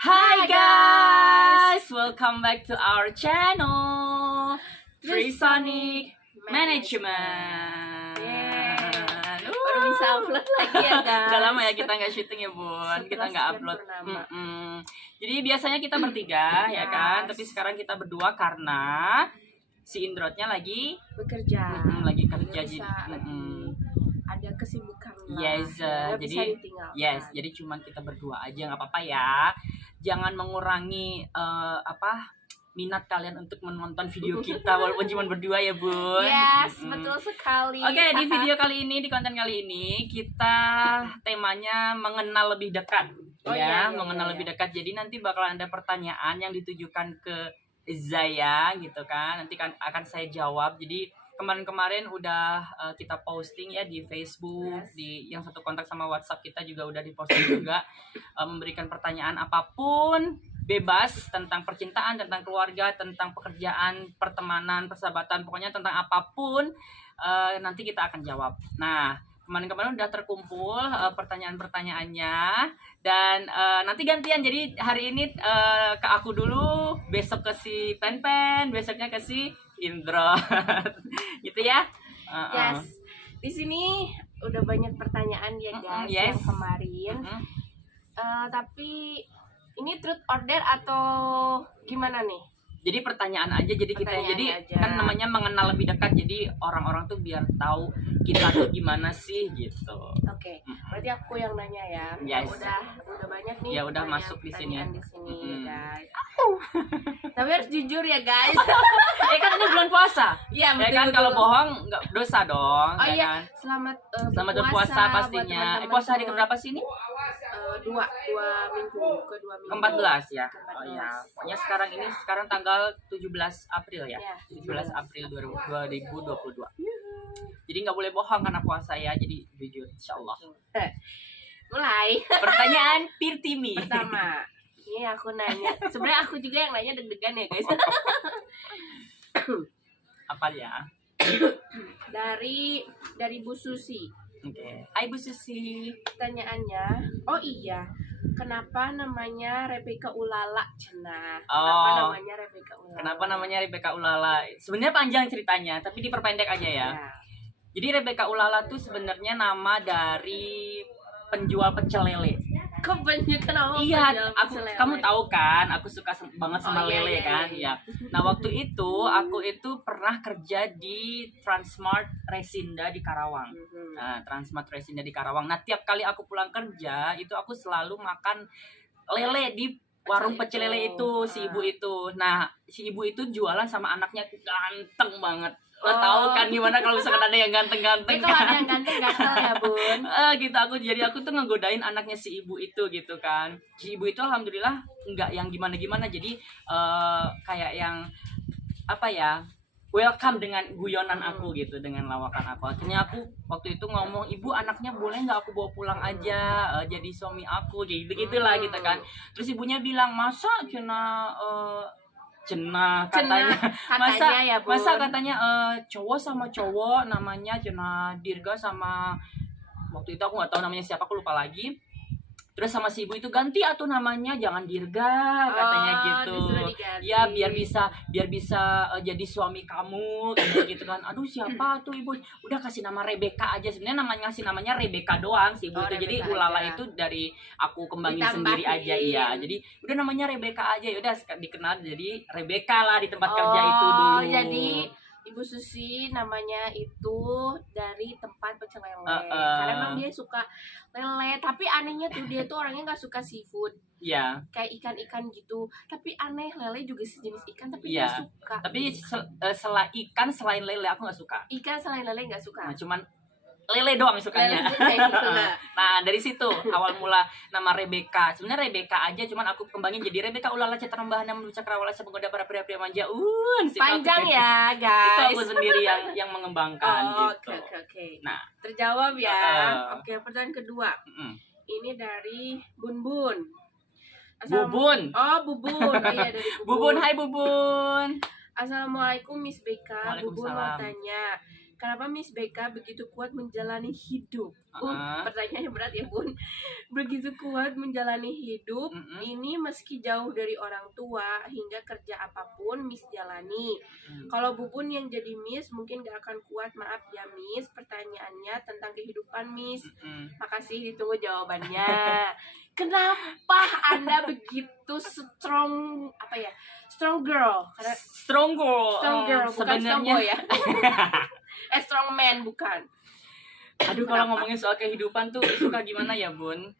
Hi guys, welcome back to our channel Trisonic Management. Baru bisa upload lagi ya guys. Udah lama ya kita nggak syuting ya bun, kita nggak upload. Jadi biasanya kita bertiga ya kan, tapi sekarang kita berdua karena si Indrotnya lagi bekerja, lagi kerja jadi ada kesibukan lah. Yes, jadi cuman kita berdua aja, nggak apa-apa ya. Jangan mengurangi minat kalian untuk menonton video kita walaupun cuma berdua ya bun. Yes, betul sekali. Oke, di video kali ini, di konten kali ini kita temanya mengenal lebih dekat. Mengenal lebih dekat. Jadi nanti bakalan ada pertanyaan yang ditujukan ke Zaya gitu kan. Nanti akan saya jawab. Jadi kemarin udah kita posting ya di Facebook, di yang satu kontak sama WhatsApp kita juga udah diposting juga, memberikan pertanyaan apapun, bebas, tentang percintaan, tentang keluarga, tentang pekerjaan, pertemanan, persahabatan, pokoknya tentang apapun nanti kita akan jawab. Nah, kemarin udah terkumpul pertanyaan-pertanyaannya, dan nanti gantian. Jadi hari ini ke aku dulu, besok ke si Pen, besoknya ke si Indro. Gitu ya. Yes. Di sini udah banyak pertanyaan ya guys yang kemarin. Tapi ini truth order atau gimana nih? Jadi pertanyaan aja, jadi kita kan namanya mengenal lebih dekat, jadi orang-orang tuh biar tahu kita tuh gimana sih gitu. Oke, berarti aku yang nanya ya. Yes. Udah banyak nih. Ya udah masuk di sini. Guys. Tapi harus jujur ya guys. Kan ini bulan puasa. Iya, ya kan, kalau bohong nggak dosa dong. Oh ya kan? Selamat berpuasa pastinya. Puasa hari keberapa sih ini? Dua minggu. 14 ya. Oh ya. Pokoknya sekarang tanggal 17 April ya. 17 April 2022. Jadi nggak boleh bohong karena puasa ya. Jadi jujur insyaallah. Mulai. Pertanyaan Pirtimi. Pertama. Ini aku nanya. Sebenarnya aku juga yang nanya deg-degan ya guys. Apa ya? Dari Bu Susi. Oke. Hai Bu Susi. Pertanyaannya, oh iya, kenapa namanya Rebecca Ulala? Kenapa namanya Rebecca Ulala? Sebenarnya panjang ceritanya, tapi diperpendek aja ya. Jadi Rebecca Ulala tuh sebenarnya nama dari penjual pecel lele. Kamu tahu kan, aku suka banget sama lele kan. Iya. Nah, waktu itu aku pernah kerja di Transmart Resinda di Karawang. Nah, tiap kali aku pulang kerja, itu aku selalu makan lele di warung pecel lele itu, si ibu itu. Nah, si ibu itu jualan sama anaknya ganteng banget. Lo tahu kan gimana kalau misalkan ada yang ganteng-ganteng. Itu ada yang ganteng-ganteng ya bun. Gitu, aku tuh ngegodain anaknya si ibu itu gitu kan. Si ibu itu alhamdulillah nggak yang gimana-gimana. Jadi kayak yang welcome dengan guyonan aku gitu, dengan lawakan aku. Akhirnya aku waktu itu ngomong, ibu anaknya boleh nggak aku bawa pulang aja jadi suami aku, gitulah gitu kan. Terus ibunya bilang, masa katanya cowok sama cowok namanya Cena Dirga, sama waktu itu aku nggak tahu namanya siapa, aku lupa lagi. Terus sama si ibu itu, ganti atuh namanya, jangan Dirga katanya gitu. Ya biar bisa jadi suami kamu kayak gitu kan. Aduh siapa tuh ibu, udah kasih nama Rebecca aja. Sebenarnya ngasih namanya Rebecca doang si ibu itu. Jadi Ulala itu dari aku kembangin sendiri aja. Iya, jadi udah namanya Rebecca aja, udah dikenal jadi Rebecca lah di tempat kerja itu dulu. Jadi Ibu Susi namanya itu dari tempat pecel lele. Karena emang dia suka lele. Tapi anehnya tuh dia tuh orangnya nggak suka seafood. Iya. Kayak ikan-ikan gitu. Tapi aneh, lele juga sejenis ikan tapi dia suka. Tapi selain lele aku nggak suka. Ikan selain lele nggak suka. Nah, cuman lele doang sukanya. Nah, dari situ awal mula nama Rebecca. Sebenarnya Rebecca aja, cuman aku kembangin jadi Rebecca Ulala Cetrambahan yang cakrawala menggoda para pria-pria manja. Panjang ya, guys. Itu aku sendiri yang mengembangkan gitu. Oke. Nah, terjawab ya. Oke, pertanyaan kedua. Ini dari Bun. Bubun. Bubun. Iya, dari Bubun. Bubun, hai Bubun. Assalamualaikum Miss Becca. Bubun mau tanya, kenapa Miss BK begitu kuat menjalani hidup? Pertanyaannya berat ya Bun. Begitu kuat menjalani hidup ini meski jauh dari orang tua, hingga kerja apapun Miss jalani. Kalau Bubun yang jadi Miss mungkin gak akan kuat. Maaf ya Miss, pertanyaannya tentang kehidupan Miss. Makasih, ditunggu jawabannya. Kenapa Anda begitu strong, apa ya? Strong girl. Strong girl. Strong girl, bukan strong boy ya. Strong man bukan. Aduh, kalau ngomongin soal kehidupan tuh suka gimana ya Bun?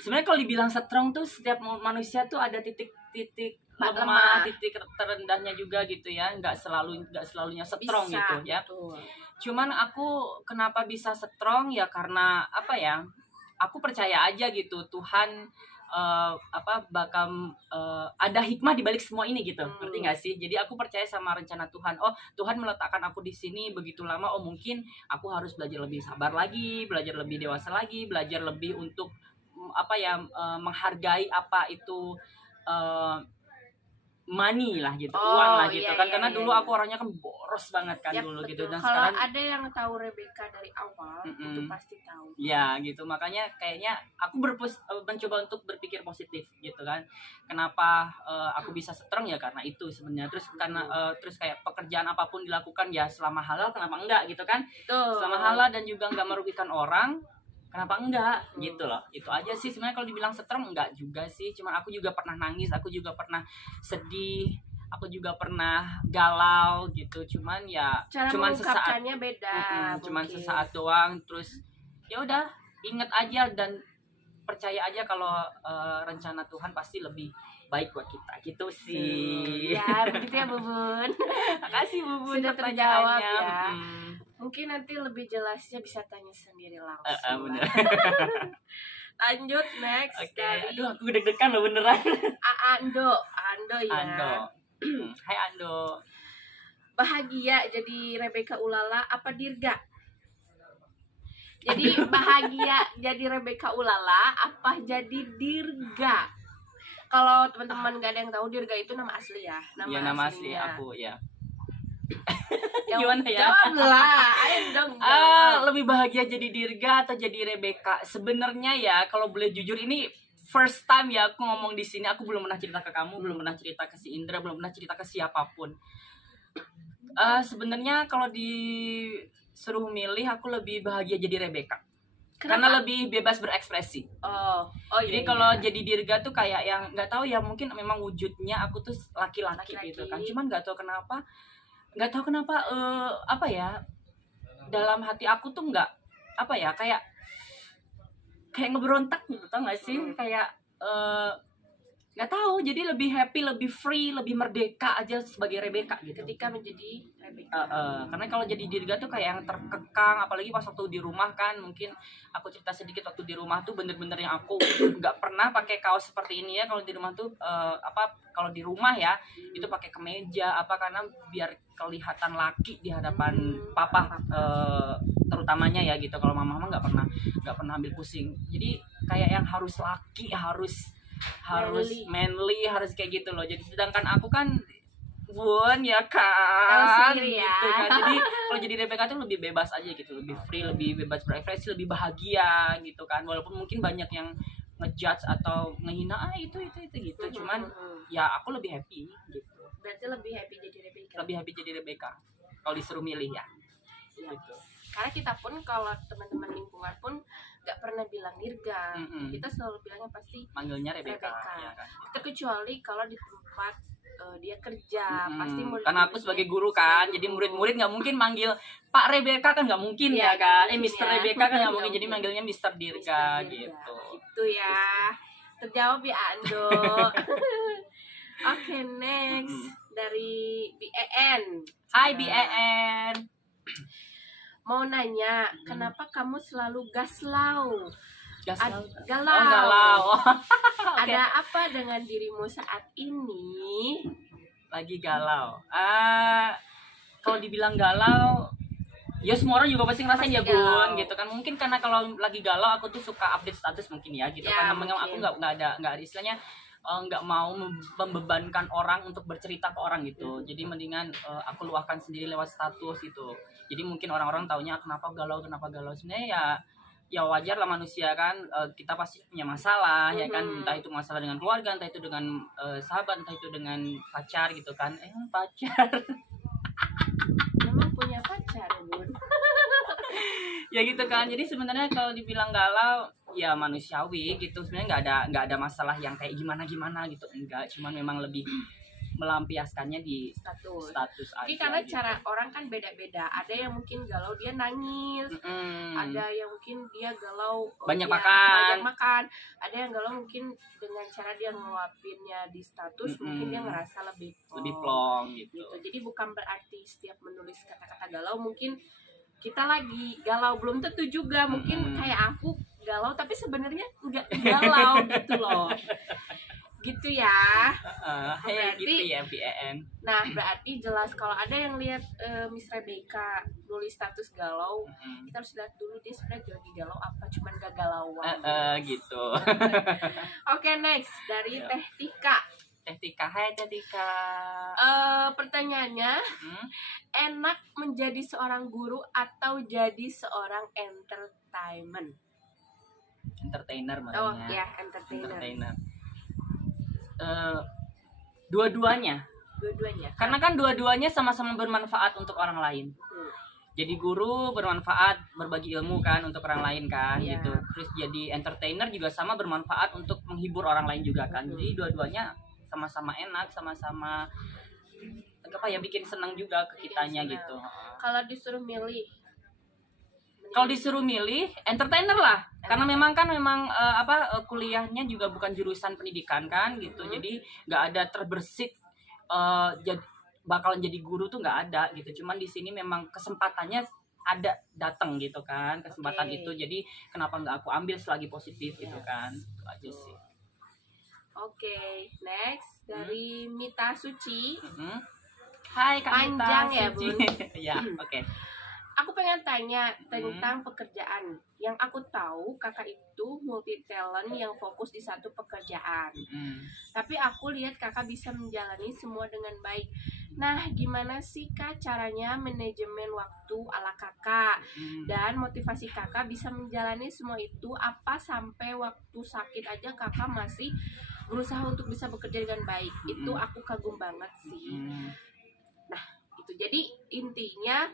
Sebenarnya kalau dibilang strong tuh setiap manusia tuh ada titik-titik lemah, titik terendahnya juga gitu ya. Nggak selalunya strong bisa, gitu ya. Betul. Cuman aku kenapa bisa strong ya karena apa ya? Aku percaya aja gitu Tuhan bakal ada hikmah di balik semua ini gitu. Ngerti nggak sih? Jadi aku percaya sama rencana Tuhan. Oh, Tuhan meletakkan aku di sini begitu lama. Oh, mungkin aku harus belajar lebih sabar lagi, belajar lebih dewasa lagi, belajar lebih untuk menghargai apa itu money lah gitu, uang lah gitu kan. Karena dulu aku orangnya kan boros banget kan dulu betul. gitu. Dan kalau sekarang ada yang tahu Rebecca dari awal itu pasti tahu. Ya gitu, makanya kayaknya aku mencoba untuk berpikir positif gitu kan. Kenapa aku bisa strong ya karena itu sebenarnya. Terus karena terus kayak pekerjaan apapun dilakukan ya selama halal kenapa enggak gitu kan. Selama halal dan juga enggak merugikan orang, kenapa enggak gitu loh. Itu aja sih sebenarnya. Kalau dibilang strong enggak juga sih, cuman aku juga pernah nangis, aku juga pernah sedih, aku juga pernah galau gitu. Cuman ya cara cuman sesaat beda. Cuman sesaat doang. Terus ya udah inget aja dan percaya aja kalau rencana Tuhan pasti lebih baik buat kita gitu sih. Ya begitu ya Bubun. Makasih Bubun sudah terjawab pertanyaannya. Ya. Mungkin nanti lebih jelasnya bisa tanya sendiri langsung. Bener. Lanjut next. Oke. Aduh, aku deg-degan loh beneran. Ando ya. Ando. Hai Ando. Bahagia jadi Rebecca Ulala apa Dirga? Jadi bahagia jadi Rebecca Ulala apa jadi Dirga? Kalau teman-teman gak ada yang tahu, Dirga itu nama asli ya. Nama asli aku ya. Gimana ya? Jawablah, ayo dong. Lebih bahagia jadi Dirga atau jadi Rebecca? Sebenarnya ya, kalau boleh jujur ini first time ya aku ngomong di sini. Aku belum pernah cerita ke kamu, belum pernah cerita ke si Indra, belum pernah cerita ke siapapun. Sebenarnya kalau disuruh milih, aku lebih bahagia jadi Rebecca. Karena lebih bebas berekspresi. Jadi kalau jadi Dirga tuh kayak yang nggak tahu ya, mungkin memang wujudnya aku tuh laki-laki gitu kan. Cuman nggak tahu kenapa apa ya, dalam hati aku tuh nggak apa ya, kayak ngeberontak gitu, tau nggak sih? Kayak nggak tahu, jadi lebih happy, lebih free, lebih merdeka aja sebagai Rebecca gitu. Ketika menjadi Rebecca. Karena kalau jadi Dirga tuh kayak yang terkekang, apalagi pas waktu di rumah kan. Mungkin aku cerita sedikit, waktu di rumah tuh bener-bener yang aku nggak pernah pakai kaos seperti ini ya. Kalau di rumah tuh kalau di rumah ya itu pakai kemeja karena biar kelihatan laki di hadapan papa, terutamanya ya gitu. Kalau mama nggak pernah ambil pusing. Jadi kayak yang harus laki, harus manly, harus kayak gitu loh. Jadi sedangkan aku kan Bun ya kan gitu kan. Jadi kalau jadi Rebecca tuh lebih bebas aja gitu, lebih free, lebih bebas berekspresi, lebih bahagia gitu kan. Walaupun mungkin banyak yang ngejudge atau ngehina itu gitu. Cuman ya aku lebih happy gitu. Berarti lebih happy jadi Rebecca. Lebih happy jadi Rebecca kalau disuruh milih ya. Gitu. Karena kita pun kalau teman-teman lingkungan pun nggak pernah bilang Dirga, kita selalu bilangnya pasti manggilnya Rebecca. Ya kan? Terkecuali kalau di tempat dia kerja, pasti murid. Karena aku sebagai guru kan, jadi murid-murid nggak mungkin manggil Pak Rebecca kan, nggak mungkin ya kan, Mister Rebecca kan nggak mungkin, jadi manggilnya Mister Dirga gitu. Itu ya, terjawab ya Ando. Oke, next dari BEN. Hai BEN. Mau nanya, kenapa kamu selalu galau? Galau. Okay. Ada apa dengan dirimu saat ini? Lagi galau. Kalau dibilang galau, ya semua orang juga pasti ngerasain ya Bun, gitu kan. Mungkin karena kalau lagi galau aku tuh suka update status mungkin ya, gitu. Karena memang aku nggak ada istilahnya nggak mau membebankan orang untuk bercerita ke orang gitu. Jadi mendingan aku luahkan sendiri lewat status gitu. Jadi mungkin orang-orang taunya kenapa galau. Sebenarnya ya wajar lah manusia kan, kita pasti punya masalah ya kan, entah itu masalah dengan keluarga, entah itu dengan sahabat, entah itu dengan pacar gitu kan. Pacar Memang punya pacar, Bun. ya gitu kan. Jadi sebenarnya kalau dibilang galau ya manusiawi gitu, sebenarnya nggak ada masalah yang kayak gimana gitu, enggak, cuman memang lebih melampiaskannya di Status. status aja. Jadi karena gitu. cara orang kan beda-beda. Ada yang mungkin galau dia nangis, ada yang mungkin dia galau banyak dia makan. banyak makan, ada yang galau mungkin dengan cara dia ngeluapinnya di status, mungkin dia ngerasa lebih plong gitu. Jadi bukan berarti setiap menulis kata-kata galau mungkin kita lagi galau, belum tentu juga mungkin kayak aku galau tapi sebenarnya enggak galau gitu loh. Gitu ya. Berarti, gitu ya BN. Nah berarti jelas kalau ada yang lihat Miss Rebecca nulis status galau, kita harus lihat dulu dia sebenarnya lagi galau apa cuman gak galauan. Gitu. Oke, next dari Teh Tika. Hai Teh Tika. Pertanyaannya, enak menjadi seorang guru atau jadi seorang entertainer? Oh ya, entertainer. Dua-duanya. Karena kan dua-duanya sama-sama bermanfaat untuk orang lain. Jadi guru bermanfaat berbagi ilmu kan untuk orang lain kan gitu. Terus jadi entertainer juga sama bermanfaat untuk menghibur orang lain juga kan. Jadi dua-duanya sama-sama enak, sama-sama apa ya, bikin senang juga ke kitanya gitu. Kalau disuruh milih entertainer lah, karena memang kuliahnya juga bukan jurusan pendidikan kan gitu. Jadi nggak ada terbersit bakalan jadi guru tuh nggak ada gitu. Cuman di sini memang kesempatannya ada datang gitu kan, kesempatan itu. Jadi kenapa nggak aku ambil selagi positif gitu kan, itu aja sih. Next dari Mita Suci. Hai Kak Panjang Mita ya Suci. Bun. Ya Aku pengen tanya tentang pekerjaan. Yang aku tahu kakak itu multi talent yang fokus di satu pekerjaan. Tapi aku lihat kakak bisa menjalani semua dengan baik. Nah, gimana sih Kak caranya manajemen waktu ala kakak? Dan motivasi kakak bisa menjalani semua itu apa sampai waktu sakit aja kakak masih berusaha untuk bisa bekerja dengan baik. Itu aku kagum banget sih. Nah, itu jadi intinya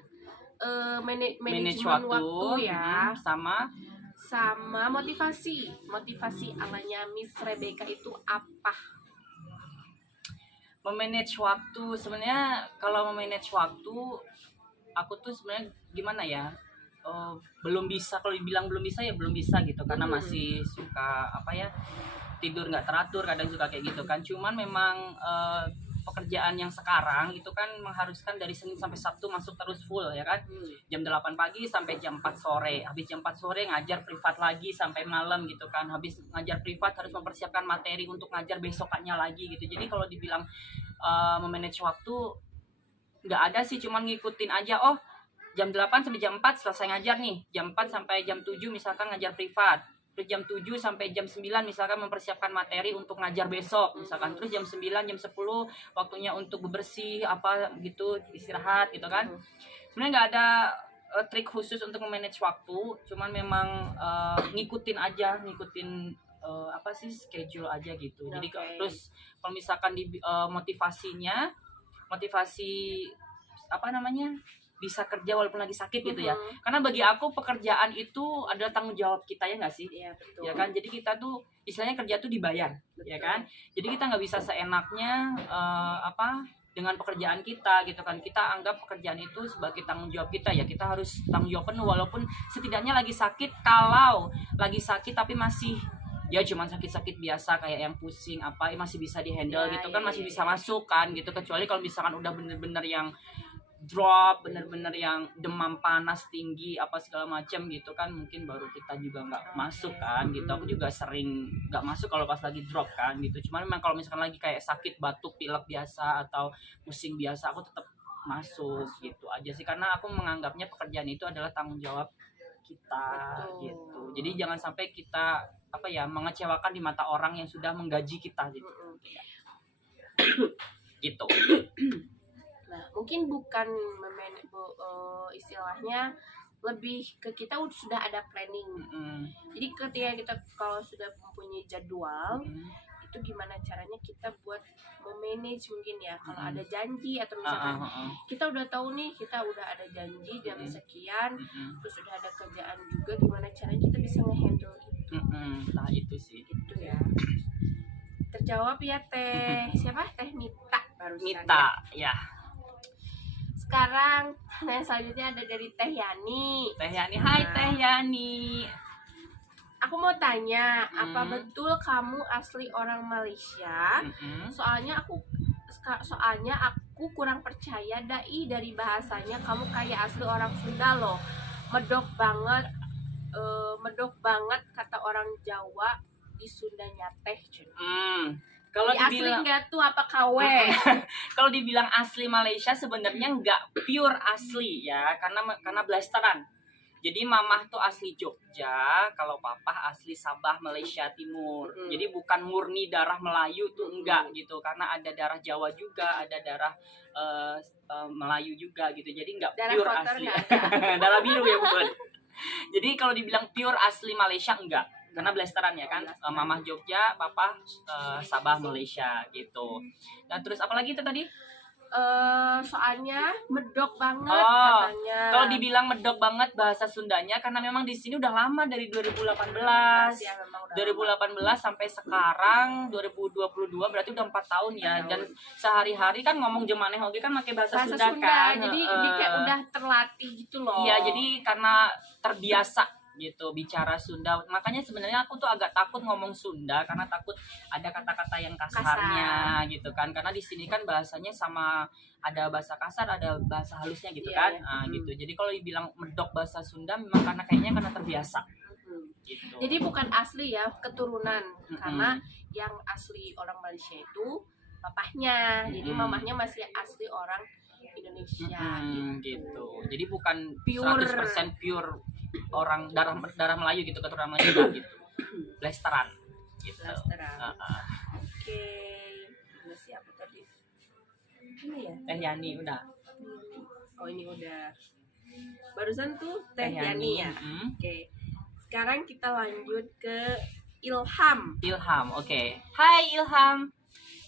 manajemen waktu ya, sama motivasi alanya Miss Rebecca itu apa? Memanage waktu sebenarnya, kalau memanage waktu aku tuh sebenarnya gimana ya, belum bisa. Kalau dibilang belum bisa ya belum bisa gitu, karena masih suka tidur nggak teratur, kadang suka kayak gitu kan. Cuman memang pekerjaan yang sekarang itu kan mengharuskan dari Senin sampai Sabtu masuk terus full ya kan. Jam 8 pagi sampai jam 4 sore. Habis jam 4 sore ngajar privat lagi sampai malam gitu kan. Habis ngajar privat harus mempersiapkan materi untuk ngajar besokannya lagi gitu. Jadi kalau dibilang memanage waktu nggak ada sih, cuman ngikutin aja. Oh, jam 8 sampai jam 4 selesai ngajar nih. Jam 4 sampai jam 7 misalkan ngajar privat. Terus jam 7 sampai jam 9 misalkan mempersiapkan materi untuk ngajar besok misalkan. Terus jam 9, jam 10 waktunya untuk bebersih apa gitu, istirahat gitu kan. Sebenarnya nggak ada trik khusus untuk memanage waktu, cuman memang ngikutin schedule aja gitu. Jadi terus kalau misalkan di motivasi bisa kerja walaupun lagi sakit gitu ya. Karena bagi aku pekerjaan itu adalah tanggung jawab kita, ya nggak sih? Iya, betul. Ya kan, jadi kita tuh istilahnya kerja tuh dibayar, betul. Ya kan? Jadi kita nggak bisa seenaknya dengan pekerjaan kita gitu kan. Kita anggap pekerjaan itu sebagai tanggung jawab kita, ya kita harus tanggung jawab penuh walaupun setidaknya lagi sakit. Kalau lagi sakit tapi masih ya cuman sakit-sakit biasa kayak yang pusing masih bisa dihandle gitu kan, masih bisa masuk kan gitu. Kecuali kalau misalkan udah bener-bener yang drop, bener-bener yang demam panas tinggi segala macam gitu kan, mungkin baru kita juga nggak masuk kan gitu. Aku juga sering nggak masuk kalau pas lagi drop kan gitu. Cuman memang kalau misalkan lagi kayak sakit batuk pilek biasa atau pusing biasa, aku tetap masuk gitu aja sih, karena aku menganggapnya pekerjaan itu adalah tanggung jawab kita. Betul. Gitu. Jadi jangan sampai kita apa ya, mengecewakan di mata orang yang sudah menggaji kita gitu. Gitu. Nah, mungkin bukan istilahnya lebih ke kita sudah ada planning. Jadi ketika kita kalau sudah mempunyai jadwal, itu gimana caranya kita buat memanage mungkin ya. Kalau ada janji atau misalkan kita udah tahu nih kita udah ada janji jam sekian, terus udah ada kerjaan juga, gimana caranya kita bisa ngehandle itu. Nah itu sih. Itu ya. Terjawab ya Teh. Siapa? Teh Mita barusan. Mita ya. Sekarang yang selanjutnya ada dari Teh Yani. Teh Yani, hai Teh Yani. Aku mau tanya, apa betul kamu asli orang Malaysia? Soalnya aku kurang percaya dai dari bahasanya kamu kayak asli orang Sunda loh. Medok banget kata orang Jawa di Sundanya Teh. Kalau asli nggak tuh apa KW? Kalau dibilang asli Malaysia sebenarnya nggak pure asli ya, karena blasteran. Jadi mamah tuh asli Jogja, kalau papa asli Sabah Malaysia Timur. Jadi bukan murni darah Melayu tuh enggak gitu, karena ada darah Jawa juga, ada darah Melayu juga gitu. Jadi nggak pure asli. Darah biru ya bukan. Jadi kalau dibilang pure asli Malaysia enggak. Karena blasteran ya kan, mamah Jogja, papa Sabah Malaysia gitu. Nah terus apalagi itu tadi? Soalnya medok banget katanya. Kalau dibilang medok banget bahasa Sundanya, karena memang di sini udah lama dari 2018. Ya, 2018 sampai sekarang 2022 berarti udah 4 tahun ya. Dan sehari-hari kan ngomong jemaneh oke kan pakai bahasa Sunda kan. Jadi kayak udah terlatih gitu loh. Iya, jadi karena terbiasa gitu bicara Sunda, makanya sebenarnya aku tuh agak takut ngomong Sunda karena takut ada kata-kata yang kasarnya gitu kan, karena di sini kan bahasanya sama, ada bahasa kasar ada bahasa halusnya gitu kan. Gitu. Jadi kalau dibilang medok bahasa Sunda memang karena terbiasa gitu. Jadi bukan asli ya, keturunan. Karena yang asli orang Malaysia itu papahnya, jadi mamahnya masih asli orang Indonesia gitu. Jadi bukan pure 100% pure orang darah Melayu gitu, keturunan Melayu gitu. Blasteran gitu. Oke. Udah siapa tadi? Ini ya? Teh Yani udah. Oh ini udah. Barusan tuh Teh Yani ya. Oke. Sekarang kita lanjut ke Ilham. Ilham, oke. Hai Ilham.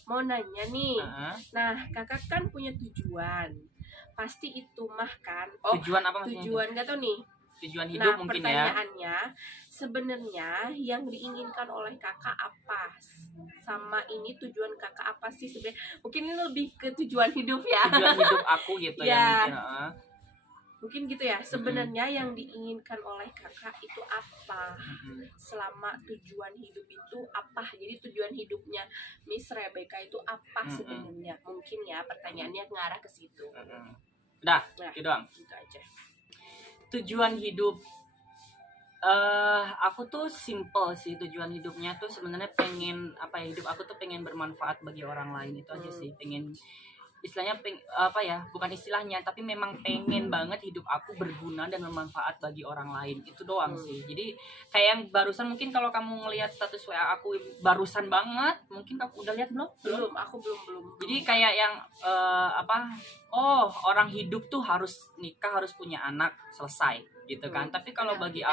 Mau nanya nih. Nah, kakak kan punya tujuan. Pasti itu mah kan. Tujuan apa maksudnya? Tujuan gak tau nih. Tujuan hidup mungkin ya. Pertanyaannya sebenarnya yang diinginkan oleh kakak apa? Sama ini tujuan kakak apa sih sebenarnya? Mungkin ini lebih ke tujuan hidup ya. Tujuan hidup aku gitu ya mungkin. Mungkin gitu ya. Sebenarnya yang diinginkan oleh kakak itu apa? Selama tujuan hidup itu apa? Jadi tujuan hidupnya Miss Rebecca itu apa sebenarnya? Mungkin ya pertanyaannya ngarah ke situ. Udah, gitu doang. Gitu aja. Tujuan hidup aku tuh simple sih. Tujuan hidupnya tuh sebenarnya pengen apa ya, hidup aku tuh pengen bermanfaat bagi orang lain, itu aja sih. Pengen istilahnya apa ya, bukan istilahnya tapi memang pengen banget hidup aku berguna dan bermanfaat bagi orang lain, itu doang sih. Jadi kayak yang barusan, mungkin kalau kamu ngelihat status WA aku barusan banget, mungkin kamu udah lihat belum? Aku belum. Jadi kayak yang orang hidup tuh harus nikah, harus punya anak, selesai gitu kan. Tapi kalau bagi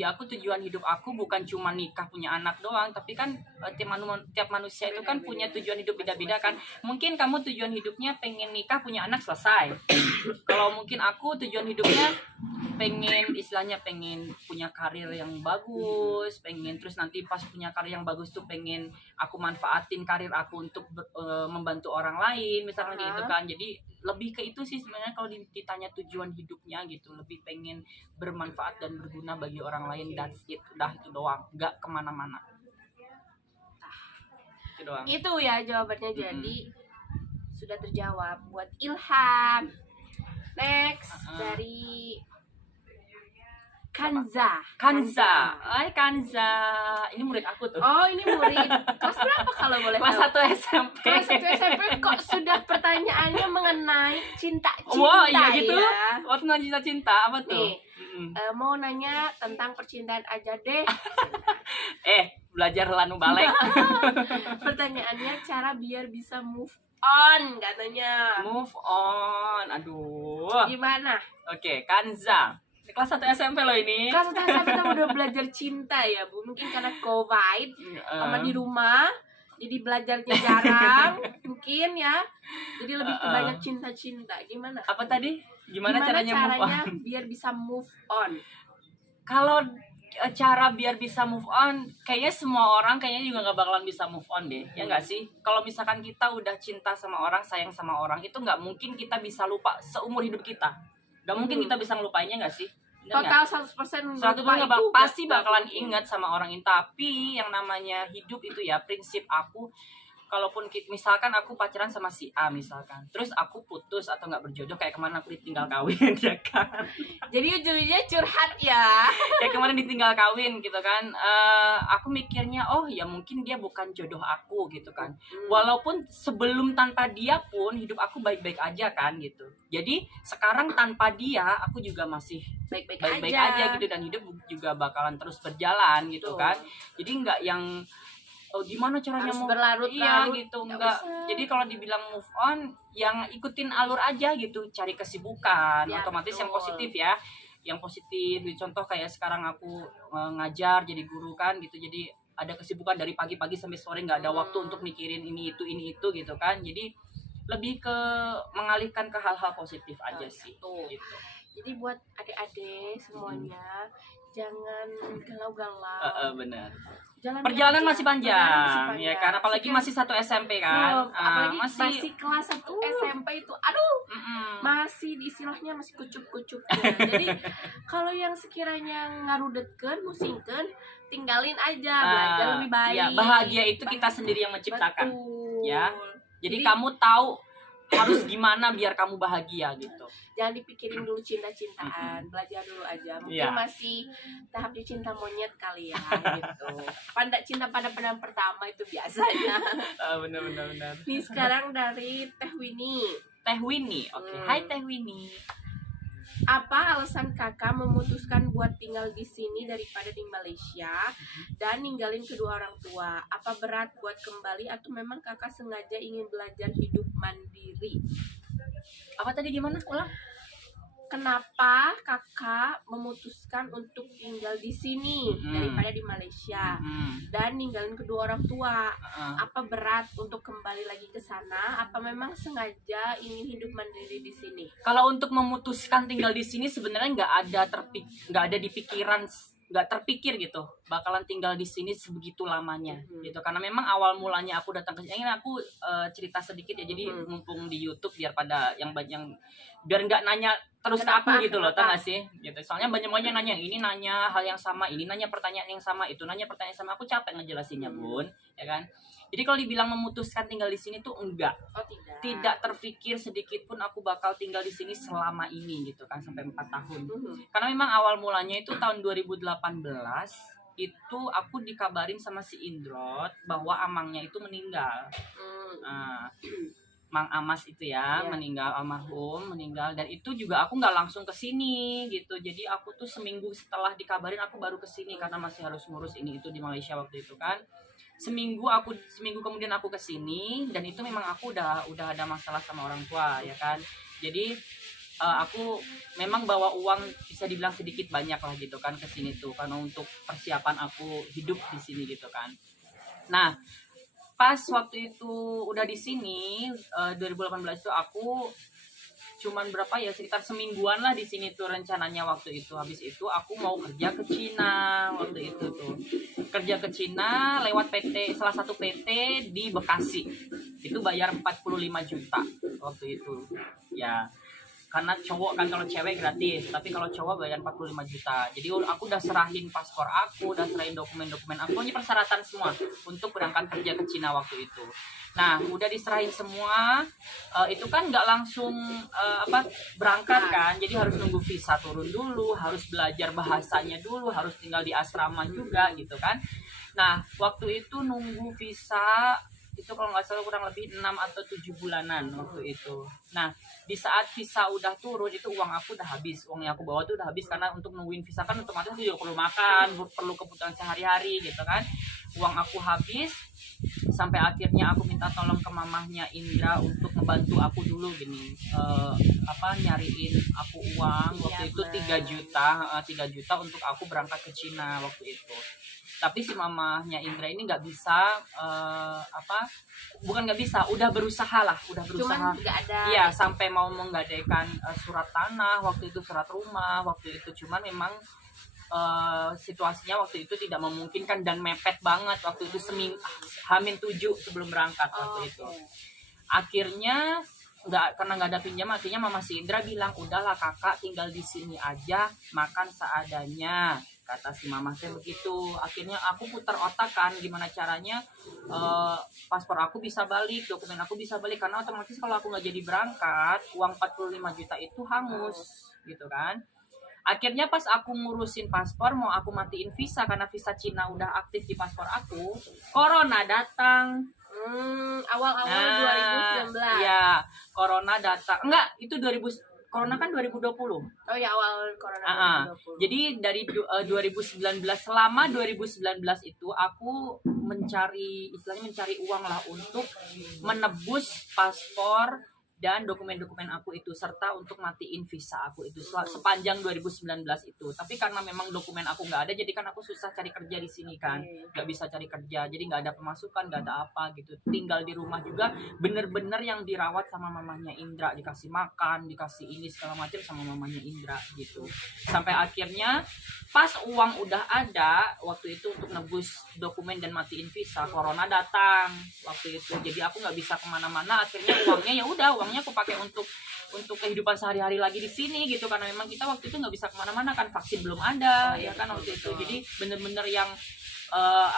aku tujuan hidup aku bukan cuma nikah punya anak doang, tapi kan tiap manusia itu kan punya tujuan hidup beda-beda kan. Mungkin kamu tujuan hidupnya pengen nikah punya anak, selesai. Kalau mungkin aku tujuan hidupnya pengen punya karir yang bagus, pengen terus nanti pas punya karir yang bagus tuh pengen aku manfaatin karir aku untuk membantu orang lain misalnya gitu kan. Jadi lebih ke itu sih sebenarnya kalau ditanya tujuan hidupnya gitu, lebih pengen bermanfaat dan berguna bagi orang lain. That's it, udah itu doang, nggak kemana-mana. Itu doang. Itu ya jawabannya. Jadi sudah terjawab buat Ilham. Next dari Kanza. Hai Kanza. Ini murid aku tuh. Oh, ini murid. Kelas berapa kalau boleh tahu? Kelas 1 SMP. Kelas 1 SMP kok sudah pertanyaannya mengenai cinta-cinta. Wow, iya gitu. Ya? Waktu cinta-cinta apa tuh? Nih, Mau nanya tentang percintaan aja deh. Belajar lanu balik. Pertanyaannya cara biar bisa move on katanya. Move on. Aduh. Gimana? Oke, Kanza. Kelas 1 SMP loh ini. Kelas 1 SMP kita udah belajar cinta ya, Bu. Mungkin karena COVID, sama di rumah, jadi belajarnya jarang, mungkin ya. Jadi lebih ke banyak cinta-cinta. Gimana? Apa tadi? Gimana caranya move on? Biar bisa move on? Kalau cara biar bisa move on, kayaknya semua orang kayaknya juga nggak bakalan bisa move on deh, ya nggak sih? Kalau misalkan kita udah cinta sama orang, sayang sama orang, itu nggak mungkin kita bisa lupa seumur hidup kita. Nggak mungkin kita bisa ngelupainnya, nggak sih? Total 100% pasti bakalan ingat sama orang ini. Tapi yang namanya hidup itu ya, prinsip aku, kalaupun misalkan aku pacaran sama si A misalkan, terus aku putus atau nggak berjodoh, kayak kemarin aku ditinggal kawin ya kan. Jadi ujungnya curhat ya. Kayak kemarin ditinggal kawin gitu kan. Aku mikirnya, oh ya mungkin dia bukan jodoh aku gitu kan. Walaupun sebelum tanpa dia pun hidup aku baik-baik aja kan gitu. Jadi sekarang tanpa dia aku juga masih baik-baik aja gitu, dan hidup juga bakalan terus berjalan gitu kan. Jadi nggak yang gimana caranya mau berlarut-larut gitu, enggak. Jadi kalau dibilang move on, yang ikutin alur aja gitu, cari kesibukan ya, otomatis betul. Yang positif ya, yang positif. Contoh kayak sekarang aku ngajar jadi guru kan gitu, jadi ada kesibukan dari pagi-pagi sampai sore, nggak ada waktu untuk mikirin ini itu gitu kan. Jadi lebih ke mengalihkan ke hal-hal positif aja sih gitu. Jadi buat adik-adik semuanya, jangan galau-galau. Benar. Perjalanan masih panjang, ya karena apalagi masih 1 SMP kan. Apalagi masih kelas 1 SMP itu, aduh, masih istilahnya masih kucup-kucup ya. Jadi kalau yang sekiranya ngarudetkeun, musingkeun, tinggalin aja, belajar lebih baik. Ya, bahagia itu kita sendiri yang menciptakan. Betul. Ya. Jadi kamu tahu harus gimana biar kamu bahagia gitu. Jangan dipikirin dulu cinta-cintaan, belajar dulu aja. Mungkin masih tahap cinta monyet kali ya gitu. Cinta pada pandangan pertama itu biasanya. Benar. Nih sekarang dari Teh Winnie. Teh Winnie, oke. Hai Teh Winnie. Apa alasan kakak memutuskan buat tinggal di sini daripada di Malaysia dan ninggalin kedua orang tua? Apa berat buat kembali atau memang kakak sengaja ingin belajar hidup mandiri? Apa tadi, gimana? Ulang. Kenapa kakak memutuskan untuk tinggal di sini daripada di Malaysia dan ninggalin kedua orang tua? Apa berat untuk kembali lagi ke sana? Apa memang sengaja ingin hidup mandiri di sini? Kalau untuk memutuskan tinggal di sini sebenarnya nggak ada di pikiran, nggak terpikir gitu bakalan tinggal di sini sebegitu lamanya gitu. Karena memang awal mulanya aku datang ke sini, aku cerita sedikit ya, jadi mumpung di YouTube biar pada yang biar nggak nanya terus ke aku gitu loh, tau gak sih gitu. Soalnya banyak nanya, ini nanya hal yang sama, ini nanya pertanyaan yang sama, itu nanya pertanyaan sama, aku capek ngejelasinnya Bun, ya kan. Jadi kalau dibilang memutuskan tinggal di sini tuh enggak. Tidak terpikir sedikit pun aku bakal tinggal di sini selama ini gitu kan, sampai 4 tahun. Karena memang awal mulanya itu tahun 2018 itu aku dikabarin sama si Indrot bahwa amangnya itu meninggal. Mang Amas itu ya, meninggal, almarhum meninggal, dan itu juga aku nggak langsung ke sini gitu. Jadi aku tuh seminggu setelah dikabarin aku baru ke sini karena masih harus ngurus ini itu di Malaysia waktu itu kan. Seminggu kemudian aku ke sini, dan itu memang aku udah ada masalah sama orang tua ya kan. Jadi aku memang bawa uang bisa dibilang sedikit banyak lah gitu kan ke sini tuh, karena untuk persiapan aku hidup di sini gitu kan. Nah, pas waktu itu udah di sini 2018 itu aku cuman berapa ya, sekitar semingguan lah di sini tuh rencananya waktu itu. Habis itu aku mau kerja ke Cina waktu itu tuh. Kerja ke Cina lewat PT, salah satu PT di Bekasi. Itu bayar 45 juta waktu itu. Ya, karena cowok kan, kalau cewek gratis, tapi kalau cowok bayar 45 juta. Jadi aku udah serahin paspor aku, udah serahin dokumen-dokumen aku, pokoknya persyaratan semua untuk berangkat kerja ke Cina waktu itu. Nah, udah diserahin semua, itu kan nggak langsung berangkat kan, jadi harus nunggu visa turun dulu, harus belajar bahasanya dulu, harus tinggal di asrama juga gitu kan. Nah, waktu itu nunggu visa itu kalau nggak salah kurang lebih 6 atau 7 bulanan waktu itu. Nah, di saat visa udah turun itu uang aku udah habis, uang yang aku bawa tuh udah habis karena untuk nungguin visa kan otomatis aku juga perlu makan, perlu kebutuhan sehari-hari gitu kan. Uang aku habis sampai akhirnya aku minta tolong ke mamahnya Indra untuk ngebantu aku dulu gini, nyariin aku uang waktu itu 3 juta untuk aku berangkat ke Cina waktu itu. Tapi si mamahnya Indra ini nggak bisa bukan nggak bisa, udah berusaha. Cuman nggak ada. Iya, sampai mau menggadaikan surat tanah waktu itu, surat rumah waktu itu, cuman memang situasinya waktu itu tidak memungkinkan dan mepet banget waktu itu, H-7 sebelum berangkat waktu itu. Akhirnya karena nggak ada pinjam, akhirnya mama si Indra bilang udahlah kakak tinggal di sini aja, makan seadanya, kata si mama saya begitu. Akhirnya aku putar otak kan gimana caranya paspor aku bisa balik, dokumen aku bisa balik, karena otomatis kalau aku nggak jadi berangkat uang 45 juta itu hangus gitu kan. Akhirnya pas aku ngurusin paspor, mau aku matiin visa karena visa Cina udah aktif di paspor aku, corona datang. Awal-awal 2019. Iya, corona datang. Enggak, itu corona kan 2020. Oh ya, awal corona 2020. Jadi dari 2019, selama 2019 itu aku mencari uang lah untuk menebus paspor dan dokumen-dokumen aku itu, serta untuk matiin visa aku itu sepanjang 2019 itu. Tapi karena memang dokumen aku nggak ada, jadi kan aku susah cari kerja di sini kan, nggak bisa cari kerja, jadi nggak ada pemasukan, nggak ada apa gitu. Tinggal di rumah juga bener-bener yang dirawat sama mamanya Indra, dikasih makan, dikasih ini segala macam sama mamanya Indra gitu. Sampai akhirnya pas uang udah ada waktu itu untuk nebus dokumen dan matiin visa, corona datang waktu itu. Jadi aku nggak bisa kemana-mana. Akhirnya uangnya aku pakai untuk kehidupan sehari-hari lagi di sini gitu, karena memang kita waktu itu nggak bisa kemana-mana kan, vaksin belum ada ya kan waktu itu. Jadi bener-bener yang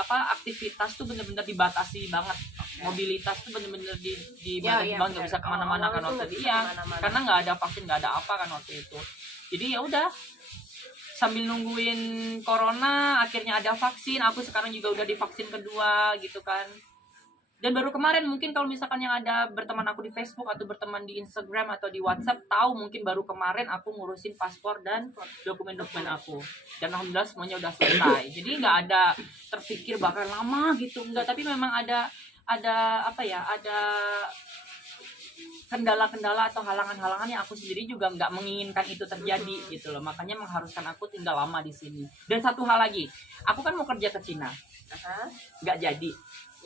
aktivitas tuh bener-bener dibatasi banget, mobilitas tuh bener-bener dibatasi banget, nggak bisa kemana-mana kan waktu itu. Iya, karena nggak ada vaksin, nggak ada apa kan waktu itu. Jadi ya udah, sambil nungguin corona akhirnya ada vaksin. Aku sekarang juga udah divaksin kedua gitu kan. Dan baru kemarin, mungkin kalau misalkan yang ada berteman aku di Facebook atau berteman di Instagram atau di WhatsApp tahu, mungkin baru kemarin aku ngurusin paspor dan dokumen-dokumen aku. Dan alhamdulillah semuanya udah selesai. Jadi nggak ada terpikir bakal lama gitu, enggak. Tapi memang ada kendala-kendala atau halangan-halangan yang aku sendiri juga nggak menginginkan itu terjadi gitu loh. Makanya mengharuskan aku tinggal lama di sini. Dan satu hal lagi, aku kan mau kerja ke Cina, nggak jadi.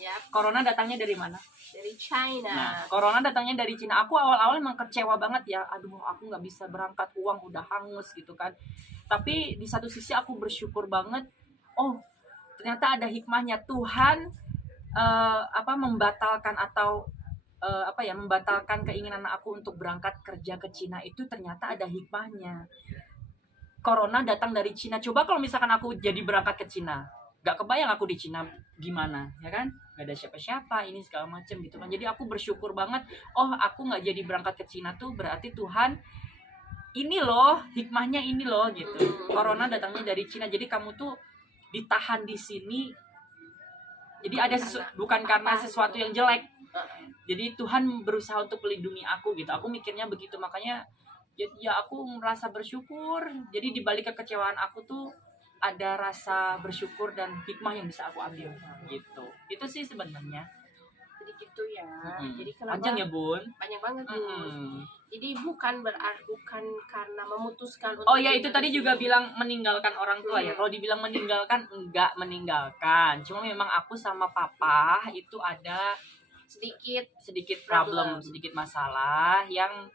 Yep. Corona datangnya dari mana? Dari China. Nah, corona datangnya dari Cina. Aku awal-awal emang kecewa banget ya. Aduh, aku nggak bisa berangkat, uang udah hangus gitu kan. Tapi di satu sisi aku bersyukur banget. Oh, ternyata ada hikmahnya. Tuhan membatalkan atau membatalkan keinginan aku untuk berangkat kerja ke Cina itu ternyata ada hikmahnya. Corona datang dari Cina. Coba kalau misalkan aku jadi berangkat ke Cina, gak kebayang aku di Cina gimana, ya kan? Gak ada siapa-siapa, ini segala macam gitu kan. Jadi aku bersyukur banget. Oh, aku gak jadi berangkat ke Cina tuh berarti Tuhan ini loh, hikmahnya ini loh gitu. Corona datangnya dari Cina. Jadi kamu tuh ditahan di sini. Jadi ada bukan karena sesuatu yang jelek. Jadi Tuhan berusaha untuk melindungi aku gitu. Aku mikirnya begitu. Makanya ya aku merasa bersyukur. Jadi di balik kekecewaan aku tuh ada rasa bersyukur dan hikmah yang bisa aku ambil gitu. Itu sih sebenarnya. Jadi gitu ya. Jadi kenapa panjang ya, Bun? Panjang banget, Bun. Jadi bukan karena memutuskan untuk. Oh ya, itu tadi juga bilang meninggalkan orang tua ya. Kalau dibilang meninggalkan, enggak meninggalkan. Cuma memang aku sama papa itu ada sedikit problem, sedikit masalah yang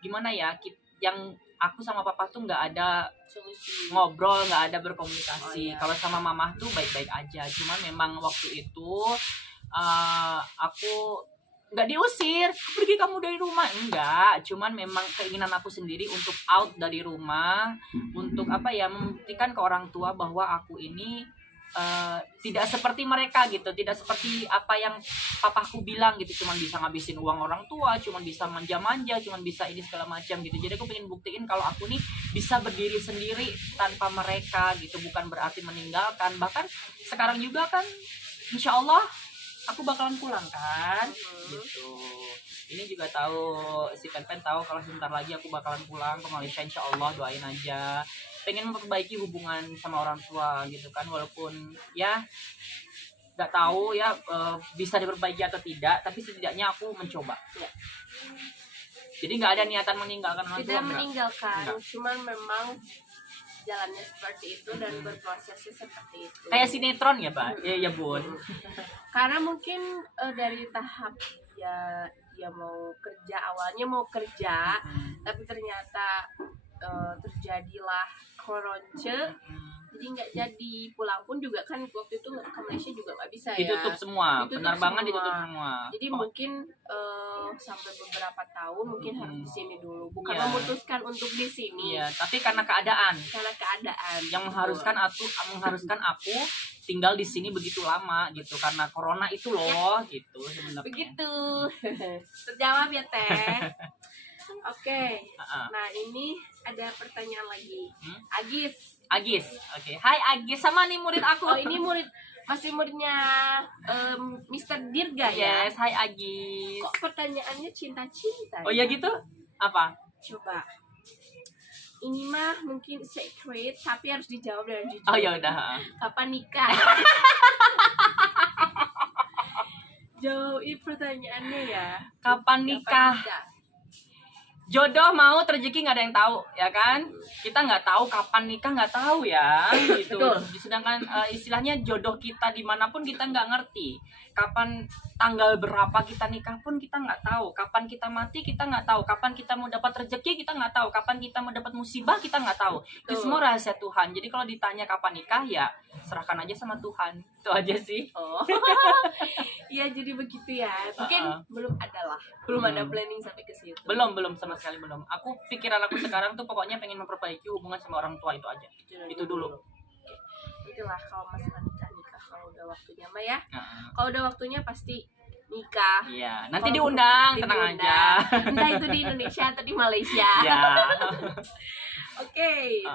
gimana ya, yang aku sama papa tuh nggak ada ngobrol, nggak ada berkomunikasi. Kalau sama mama tuh baik-baik aja. Cuman memang waktu itu aku nggak diusir, pergi kamu dari rumah, enggak. Cuman memang keinginan aku sendiri untuk out dari rumah, untuk membuktikan ke orang tua bahwa aku ini tidak seperti mereka gitu, tidak seperti apa yang papaku bilang gitu, cuman bisa ngabisin uang orang tua, cuman bisa manja-manja, cuman bisa ini segala macam gitu. Jadi aku pengen buktiin kalau aku nih bisa berdiri sendiri tanpa mereka gitu, bukan berarti meninggalkan. Bahkan sekarang juga kan insya Allah aku bakalan pulang kan, gitu. Ini juga tahu, si Pen tahu kalau sebentar lagi aku bakalan pulang ke Malaysia, insya Allah, doain aja. Pengen memperbaiki hubungan sama orang tua gitu kan, walaupun ya nggak tahu ya bisa diperbaiki atau tidak, tapi setidaknya aku mencoba. Ya. Jadi nggak ada niatan meninggalkan orang tua. Tidak meninggalkan, enggak. cuman memang jalannya seperti itu dan berprosesnya seperti itu. Kayak sinetron ya, Pak? Ya Bun. Karena mungkin dari tahap dia mau kerja, awalnya mau kerja, tapi ternyata terjadilah koronce, jadi nggak jadi. Pulang pun juga kan waktu itu ke Malaysia juga nggak bisa ya. Ditutup semua, Ditutup penerbangan semua. ditutup semua. Jadi mungkin sampai beberapa tahun mungkin harus di sini dulu. Bukan Iya. memutuskan untuk di sini. Iya, tapi karena keadaan Karena keadaan yang mengharuskan aku tinggal di sini begitu lama gitu, karena corona itu loh gitu sebenarnya. Begitu. Terjawab ya Teh. Oke. Nah ini ada pertanyaan lagi. Agis. Oke. Hai Agis, sama nih murid aku. Oh ini masih muridnya Mr. Dirga ya. Yes, hai Agis. Kok pertanyaannya cinta-cinta? Oh ya gitu? Apa? Coba. Ini mah mungkin secret tapi harus dijawab dengan jujur. Oh ya udah. Kapan nikah? Jauhi pertanyaannya ya. Kapan nikah? Jodoh mau, rezeki nggak ada yang tahu, ya kan? Kita nggak tahu kapan nikah, nggak tahu ya, gitu. Betul. Sedangkan istilahnya jodoh kita dimanapun kita nggak ngerti. Kapan tanggal berapa kita nikah pun kita nggak tahu. Kapan kita mati kita nggak tahu. Kapan kita mau dapat rezeki kita nggak tahu. Kapan kita mau dapat musibah kita nggak tahu. Itu Betul. semua rahasia Tuhan. Jadi kalau ditanya kapan nikah ya serahkan aja sama Tuhan. Itu aja sih. Oh. Iya jadi begitu ya. Mungkin belum ada lah. Belum ada planning sampai ke situ. Belum sama sekali belum. Pikiran aku sekarang tuh pokoknya pengen memperbaiki hubungan sama orang tua itu aja. Itu dulu. Itulah kalau masalah nikah kalau udah waktunya mah ya. Nah. Kalau udah waktunya pasti nikah. Iya, nanti Kalau diundang, tenang aja. Entah itu di Indonesia atau di Malaysia. Ya. Oke,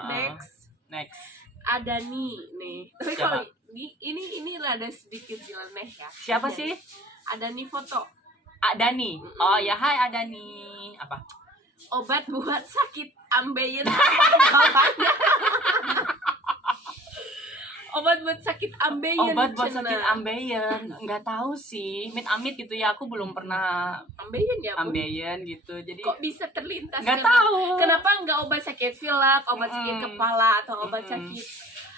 next. Ada nih. Tapi Siapa? kalau ini ada sedikit nyeleneh ya. Siapa sih? Ada nih foto. Adani. Oh ya, hai Adani. Apa? Obat buat sakit ambeien. Obat buat sakit ambeien. Obat buat sakit ambeien. Nggak tahu sih. Amit gitu ya. Aku belum pernah ambeien ya. Ambeien gitu. Jadi kok bisa terlintas? Nggak tahu. Kenapa nggak obat sakit pilek, obat sakit kepala atau obat sakit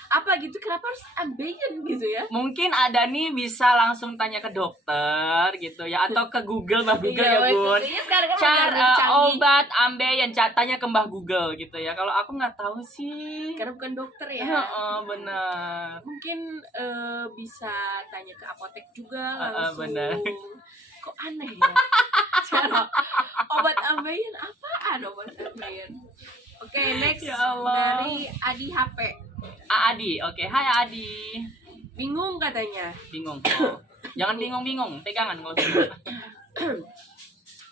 apa gitu? Kenapa harus ambeien gitu ya? Mungkin Adani bisa langsung tanya ke dokter gitu ya, atau ke Google, Mbah Google ya Bun. Obat ambeien, tanya ke Mbah Google gitu ya. Kalau aku nggak tahu sih. Karena bukan dokter ya. Benar. Mungkin bisa tanya ke apotek juga langsung. Benar. Kok aneh ya? Cara obat ambeien apaan obat ambeien? Oke, next Ya Allah. dari Adi HP. Adi, oke. Hai Adi. Bingung katanya. Bingung. Oh. Jangan bingung-bingung, pegangan kalau bingung.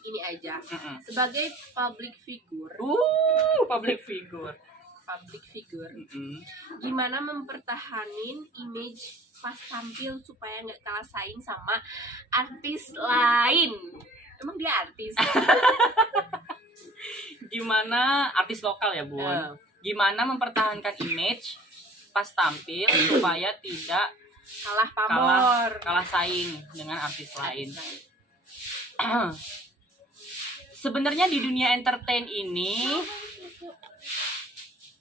Ini aja. Sebagai public figure. Public figure. Gimana mempertahanin image pas tampil supaya nggak kalah saing sama artis lain? Emang dia artis? Gimana artis lokal ya Bun? Gimana mempertahankan image pas tampil supaya tidak kalah pamor, kalah saing dengan artis lain. Sebenarnya di dunia entertain ini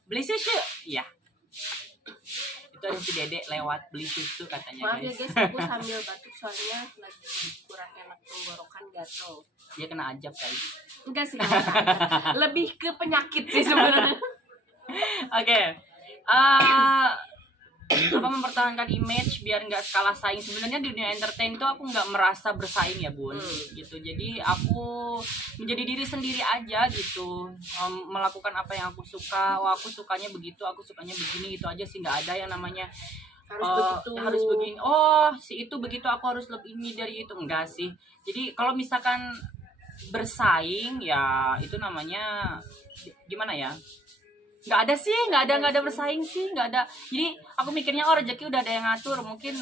beli susu ya. Itu ada si Dede lewat beli susu katanya. Maaf ya guys, aku sambil batuk soalnya lagi kurang enak tenggorokan, gatel. Dia kena ajab kali. Enggak sih, lebih ke penyakit sih sebenarnya. Oke. Apa mempertahankan image biar nggak kalah saing. Sebenarnya di dunia entertain itu aku nggak merasa bersaing ya Bun, gitu. Jadi aku menjadi diri sendiri aja gitu, melakukan apa yang aku suka. Aku sukanya begitu, aku sukanya begini, gitu aja sih. Nggak ada yang namanya harus begini. Oh si itu begitu, aku harus lebih ini dari itu. Enggak sih. Jadi kalau misalkan bersaing ya itu namanya gimana ya? Nggak ada bersaing sih, nggak ada. Jadi aku mikirnya rezeki udah ada yang ngatur, mungkin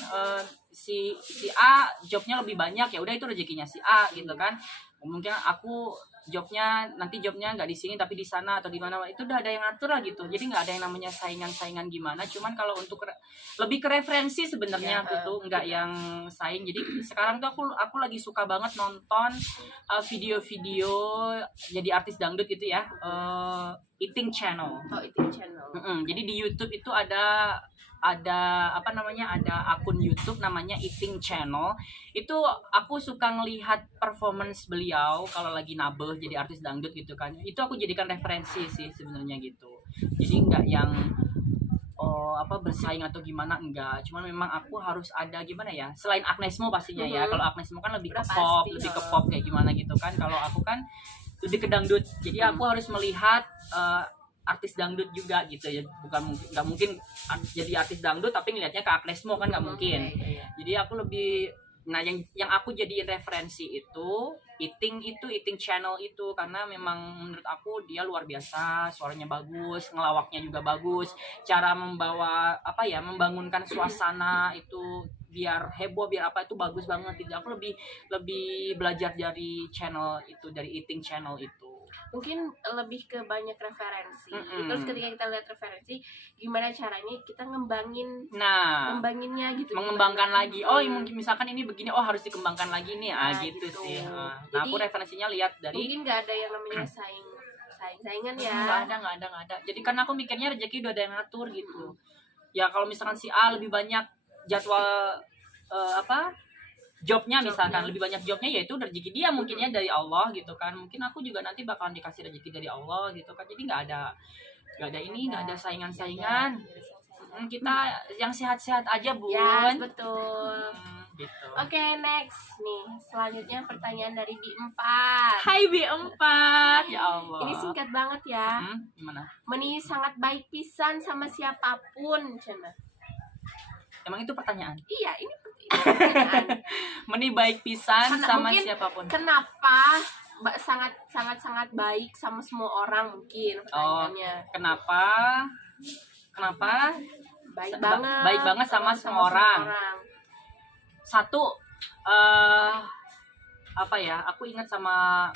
si A jobnya lebih banyak, ya udah itu rezekinya si A gitu kan. Mungkin aku jobnya nggak di sini tapi di sana atau di mana, itu udah ada yang ngatur lah gitu. Jadi nggak ada yang namanya saingan gimana. Cuman kalau untuk lebih ke referensi sebenarnya aku tuh nggak yang saing. Jadi sekarang tuh aku lagi suka banget nonton video-video jadi artis dangdut gitu ya, eating channel. Eating channel. Jadi di YouTube itu ada apa namanya, ada akun YouTube namanya Eating Channel. Itu aku suka ngelihat performance beliau kalau lagi nabeh jadi artis dangdut gitu kan. Itu aku jadikan referensi sih sebenarnya gitu. Jadi nggak yang bersaing atau gimana, enggak. Cuman memang aku harus ada gimana ya, selain Agnes Mo pastinya ya. Kalau Agnes Mo kan lebih ke pop, lebih ke pop kayak gimana gitu kan. Kalau aku kan lebih ke dangdut. Jadi aku harus melihat artis dangdut juga gitu ya, nggak mungkin jadi artis dangdut tapi ngelihatnya ke Agnes Mo kan, nggak mungkin. Jadi aku lebih, nah yang aku jadiin referensi itu eating channel itu, karena memang menurut aku dia luar biasa, suaranya bagus, ngelawaknya juga bagus, cara membawa membangunkan suasana itu biar heboh, biar apa, itu bagus banget gitu. Aku lebih belajar dari channel itu, dari eating channel itu. Mungkin lebih ke banyak referensi. Terus ketika kita lihat referensi, gimana caranya kita ngembanginnya gitu, mengembangkan lagi. Mungkin misalkan ini begini, harus dikembangkan lagi nih, gitu sih. Nah, jadi, aku referensinya lihat dari, mungkin nggak ada yang namanya saingan ya. Nggak ada. Jadi karena aku mikirnya rezeki udah ada yang ngatur gitu. Ya kalau misalkan si A lebih banyak jadwal jobnya, misalkan lebih banyak jobnya, ya itu rezeki dia mungkinnya dari Allah gitu kan. Mungkin aku juga nanti bakalan dikasih rezeki dari Allah gitu kan. Jadi nggak ada saingan. Kita yang sehat-sehat aja, Bun. Ya, betul. Gitu. Oke, next nih. Selanjutnya pertanyaan dari B4. Hai B4. Ya Allah. Ini singkat banget ya. Gimana? Meni sangat baik pisan sama siapapun, cina. Emang itu pertanyaan? Iya, ini pertanyaan. Meni baik pisan sama siapapun. Kenapa sangat baik sama semua orang, mungkin pertanyaannya. Kenapa baik banget sama semua orang. Satu, aku ingat sama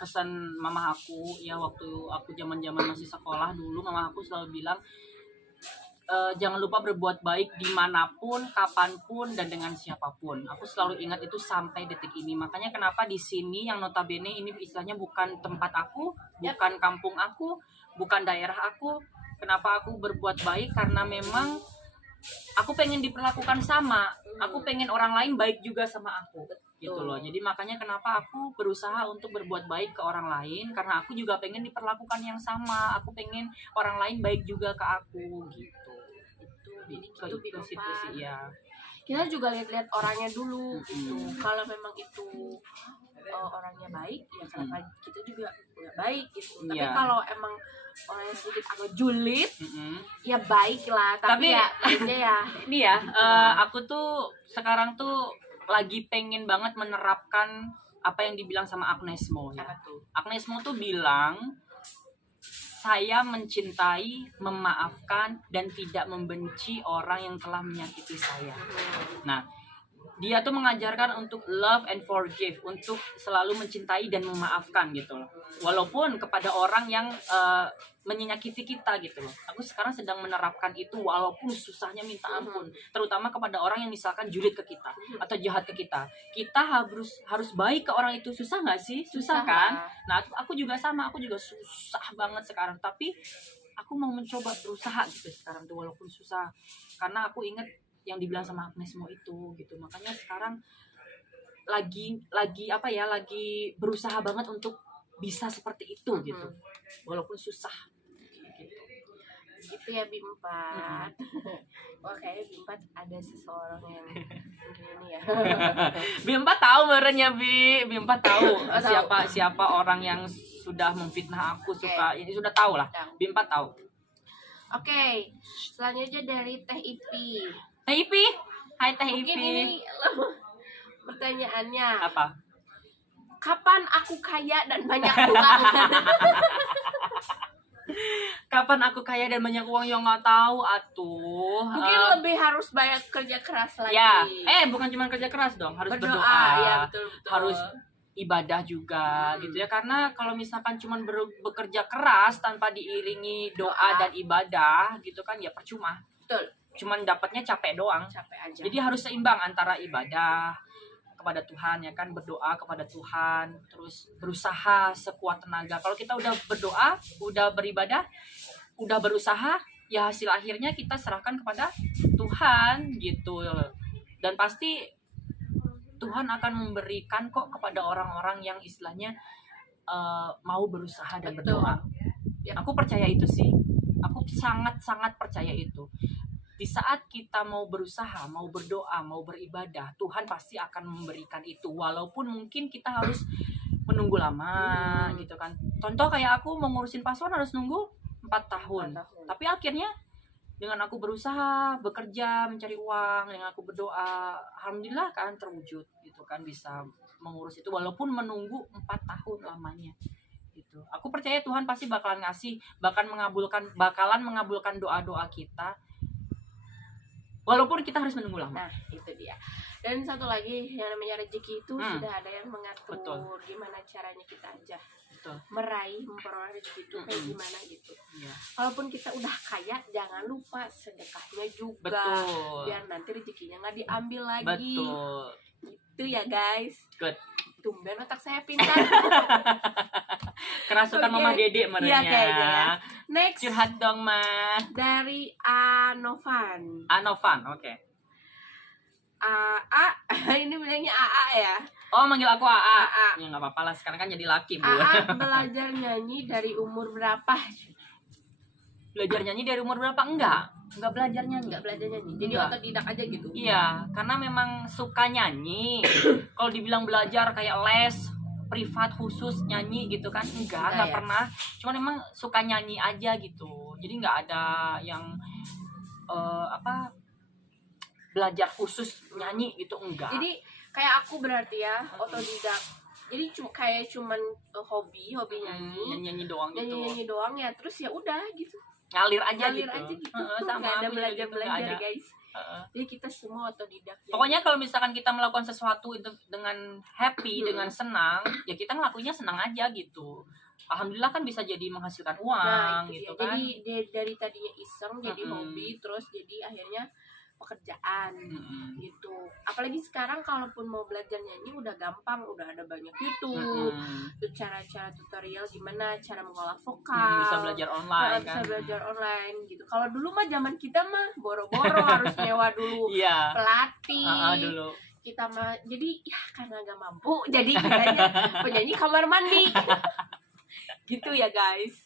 pesan mama aku ya, waktu aku zaman masih sekolah dulu. Mama aku selalu bilang, jangan lupa berbuat baik dimanapun, kapanpun, dan dengan siapapun. Aku selalu ingat itu sampai detik ini. Makanya kenapa di sini yang notabene ini istilahnya bukan tempat aku, bukan kampung aku, bukan daerah aku. Kenapa aku berbuat baik? Karena memang aku pengen diperlakukan sama. Aku pengen orang lain baik juga sama aku. Gitu loh. Jadi makanya kenapa aku berusaha untuk berbuat baik ke orang lain, karena aku juga pengen diperlakukan yang sama. Aku pengen orang lain baik juga ke aku gitu. Itu situ sih ya. Kita juga lihat orangnya dulu gitu. Kalau memang itu orangnya baik, ya kenapa kita juga nggak baik gitu. Tapi kalau emang orangnya sedikit agak julid, ya baik lah. Tapi ya ini ya, aku tuh sekarang tuh lagi pengen banget menerapkan apa yang dibilang sama Agnes Mo ya. Agnes Mo tuh bilang, saya mencintai, memaafkan, dan tidak membenci orang yang telah menyakiti saya. Nah, dia tuh mengajarkan untuk love and forgive, untuk selalu mencintai dan memaafkan gitu loh. Walaupun kepada orang yang menyakiti kita gitu loh. Aku sekarang sedang menerapkan itu walaupun susahnya minta ampun. Terutama kepada orang yang misalkan julid ke kita atau jahat ke kita. Kita harus baik ke orang itu, susah nggak sih? Susah kan? Nah, aku juga sama, aku juga susah banget sekarang. Tapi aku mau mencoba berusaha gitu sekarang tuh walaupun susah. Karena aku ingat yang dibilang sama Agnes Mo itu gitu. Makanya sekarang lagi berusaha banget untuk bisa seperti itu gitu. Walaupun susah. Gitu ya B4. Wah, kayaknya B4 ada seseorang yang begini ya. B4 tahu merenya B4 tahu siapa orang yang sudah memfitnah aku, ini sudah tahu lah. B4 tahu. Oke, selanjutnya dari Teh Ipi. Teh Ipi, hai Teh Ipi. Mungkin ini pertanyaannya. Apa? Kapan aku kaya dan banyak uang? Kapan aku kaya dan banyak uang yang nggak tahu atuh. Mungkin lebih harus banyak kerja keras lagi. Ya, bukan cuma kerja keras dong, harus berdoa. Ya, betul. Harus ibadah juga gitu ya, karena kalau misalkan cuma bekerja keras tanpa diiringi doa dan ibadah gitu kan ya percuma. Betul. Cuman dapatnya capek doang. Capek aja. Jadi harus seimbang antara ibadah kepada Tuhan ya kan, berdoa kepada Tuhan, terus berusaha sekuat tenaga. Kalau kita udah berdoa, udah beribadah, udah berusaha, ya hasil akhirnya kita serahkan kepada Tuhan gitu. Dan pasti Tuhan akan memberikan kok kepada orang-orang yang istilahnya mau berusaha dan berdoa. Ya. Aku percaya itu sih. Aku sangat-sangat percaya itu. Di saat kita mau berusaha, mau berdoa, mau beribadah, Tuhan pasti akan memberikan itu. Walaupun mungkin kita harus menunggu lama gitu kan. Contoh kayak aku mau ngurusin paspor harus nunggu 4 tahun. Tapi akhirnya dengan aku berusaha, bekerja, mencari uang, dengan aku berdoa, alhamdulillah kan terwujud gitu kan, bisa mengurus itu walaupun menunggu 4 tahun lamanya gitu. Aku percaya Tuhan pasti bakalan ngasih, bakalan mengabulkan doa-doa kita walaupun kita harus menunggu lama. Nah, itu dia. Dan satu lagi yang namanya rezeki itu sudah ada yang mengatur. Betul. Gimana caranya kita aja Betul. memperoleh rezeki itu kayak gimana gitu. Ya. Walaupun kita udah kaya, jangan lupa sedekahnya juga. Betul. Biar nanti rezekinya nggak diambil lagi. Betul. Itu ya guys. Good. Tumben otak saya pintar. Kerasukan Mama Dede merenya. Iya kayaknya ya. Next. Curhat dong, Ma. Dari Anovan. Anovan, oke. Ini bilangnya AA ya. Oh, manggil aku AA. AA. Ya nggak apa-apa lah, sekarang kan jadi laki, Bu. AA belajar nyanyi dari umur berapa? Belajar nyanyi dari umur berapa? Enggak belajar nyanyi. Enggak belajar nyanyi. Jadi Enggak. otodidak aja gitu. Iya, karena memang suka nyanyi. Kalau dibilang belajar kayak les privat khusus nyanyi gitu kan, enggak ya. pernah. Cuman memang suka nyanyi aja gitu. Jadi nggak ada yang belajar khusus nyanyi gitu, enggak. Jadi kayak aku berarti ya otodidak. Jadi cuman hobi nyanyi doang gitu. Nyanyi doang ya, terus ya udah gitu. Ngalir aja gitu. Sama nggak ada belajar guys. Jadi kita semua otodidak. Pokoknya kalau misalkan kita melakukan sesuatu itu dengan happy, dengan senang, ya kita ngelakuinnya senang aja gitu. Alhamdulillah kan bisa jadi menghasilkan uang gitu kan. Jadi dari tadinya iseng jadi hobi, terus jadi akhirnya pekerjaan gitu. Apalagi sekarang kalaupun mau belajar nyanyi udah gampang, udah ada banyak YouTube, tuh cara-cara tutorial gimana cara mengolah vokal. Bisa belajar online bisa belajar online gitu. Kalau dulu mah zaman kita mah boro-boro harus nyewa dulu pelatih. Dulu. Kita mah jadi ya karena gak mampu jadi kitanya penyanyi kamar mandi. Gitu ya guys.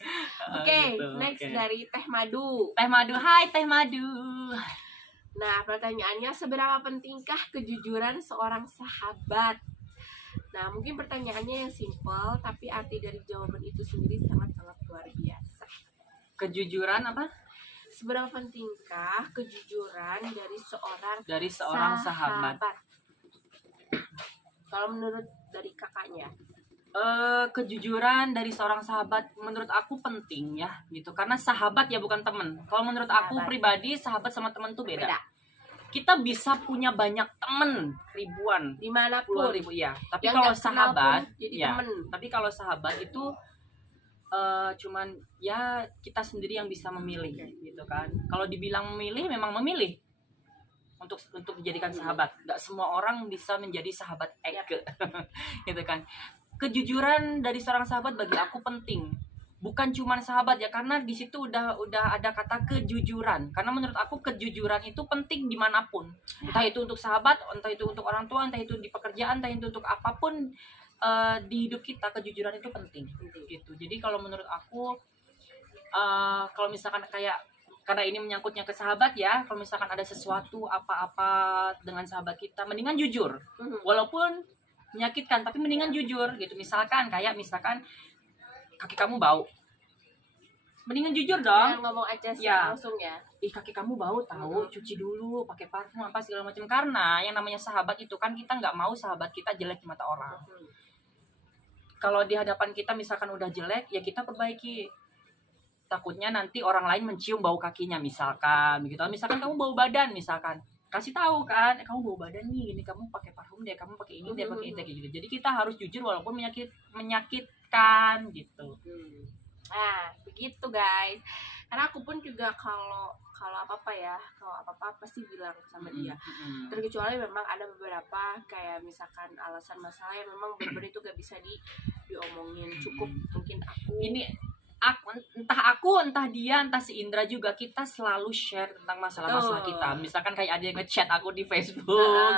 Oke, next dari Teh Madu. Teh Madu, hai Teh Madu. Nah, pertanyaannya, seberapa pentingkah kejujuran seorang sahabat? Nah, mungkin pertanyaannya yang simpel, tapi arti dari jawaban itu sendiri sangat-sangat luar biasa. Kejujuran apa? Seberapa pentingkah kejujuran dari seorang sahabat? Kalau menurut dari kakaknya? Kejujuran dari seorang sahabat menurut aku penting ya gitu, karena sahabat ya bukan temen. Kalau menurut aku pribadi, sahabat sama temen tuh beda. Kita bisa punya banyak temen ribuan, dimanapun, puluh ribu ya, tapi kalau sahabat ya, tapi kalau sahabat itu cuman ya kita sendiri yang bisa memilih gitu kan. Kalau dibilang memilih, memang memilih untuk dijadikan sahabat. Gak semua orang bisa menjadi sahabat Eke gitu kan. Kejujuran dari seorang sahabat bagi aku penting, bukan cuma sahabat ya, karena di situ udah ada kata kejujuran. Karena menurut aku kejujuran itu penting dimanapun, entah itu untuk sahabat, entah itu untuk orang tua, entah itu di pekerjaan, entah itu untuk apapun di hidup kita, kejujuran itu penting gitu. Jadi kalau menurut aku kalau misalkan kayak, karena ini menyangkutnya ke sahabat ya, kalau misalkan ada sesuatu apa-apa dengan sahabat kita, mendingan jujur walaupun menyakitkan, tapi mendingan jujur gitu. Misalkan kaki kamu bau, mendingan jujur dong. Jangan ngomong aja langsung ya. Kaki kamu bau tahu, cuci dulu, pakai parfum apa segala macam. Karena yang namanya sahabat itu kan kita nggak mau sahabat kita jelek di mata orang. Kalau di hadapan kita misalkan udah jelek, ya kita perbaiki. takutnya nanti orang lain mencium bau kakinya misalkan begitu. Misalkan kamu bau badan misalkan, kasih tahu kan, kamu bau badan nih, ini kamu pakai parfum deh, kamu pakai ini deh, pakai itu gitu. Jadi kita harus jujur walaupun menyakitkan gitu. Nah, begitu guys. Karena aku pun juga kalau apa-apa pasti bilang sama dia. Terkecuali memang ada beberapa kayak misalkan alasan masalah yang memang benar-benar itu gak bisa diomongin. Cukup mungkin entah dia, entah si Indra juga, kita selalu share tentang masalah-masalah kita. Misalkan kayak ada yang ngechat aku di Facebook.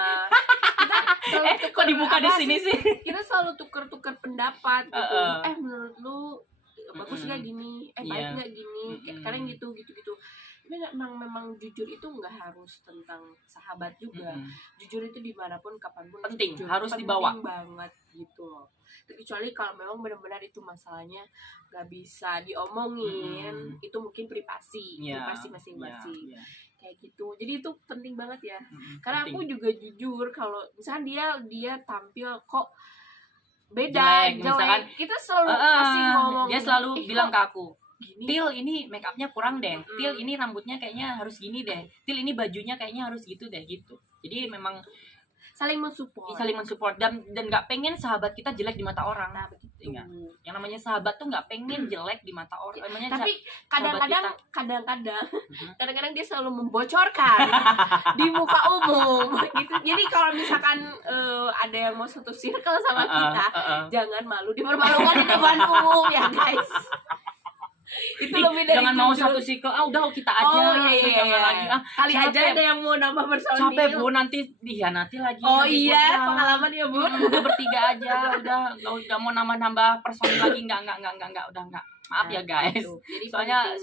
Kok dibuka di sini sih? Kita selalu tuker-tuker pendapat gitu. Menurut lu bagus nggak gini, baik nggak gini, kadang gitu. Tapi memang jujur itu nggak harus tentang sahabat juga. Jujur itu dimanapun, kapanpun penting, jujur. harus dibawa. Penting banget gitu loh. Kecuali kalau memang benar-benar itu masalahnya nggak bisa diomongin, itu mungkin privasi masing-masing. Kayak gitu. Jadi itu penting banget ya. Karena penting. Aku juga jujur kalau misalnya dia tampil kok beda, jelek. Kita selalu pasti ngomong. Dia selalu bilang ke aku, Til ini make upnya kurang deh, Til ini rambutnya kayaknya harus gini deh, Til ini bajunya kayaknya harus gitu deh gitu. Jadi memang saling mensupport dan nggak pengen sahabat kita jelek di mata orang. Nah, begitu. Yang namanya sahabat tuh nggak pengen jelek di mata orang. Tapi kadang-kadang dia selalu membocorkan di muka umum gitu. Jadi kalau misalkan ada yang mau satu circle sama kita, jangan malu dipermalukan di depan umum ya guys. Itu lebih dari jangan mau satu circle, udah kita aja. Jangan lagi. Kali aja ada yang mau nambah personil. Capek Bu, nanti dihianati lagi. Pengalaman ya Bu. Udah bertiga aja, udah mau nambah personil lagi, enggak, udah enggak. Maaf ya guys.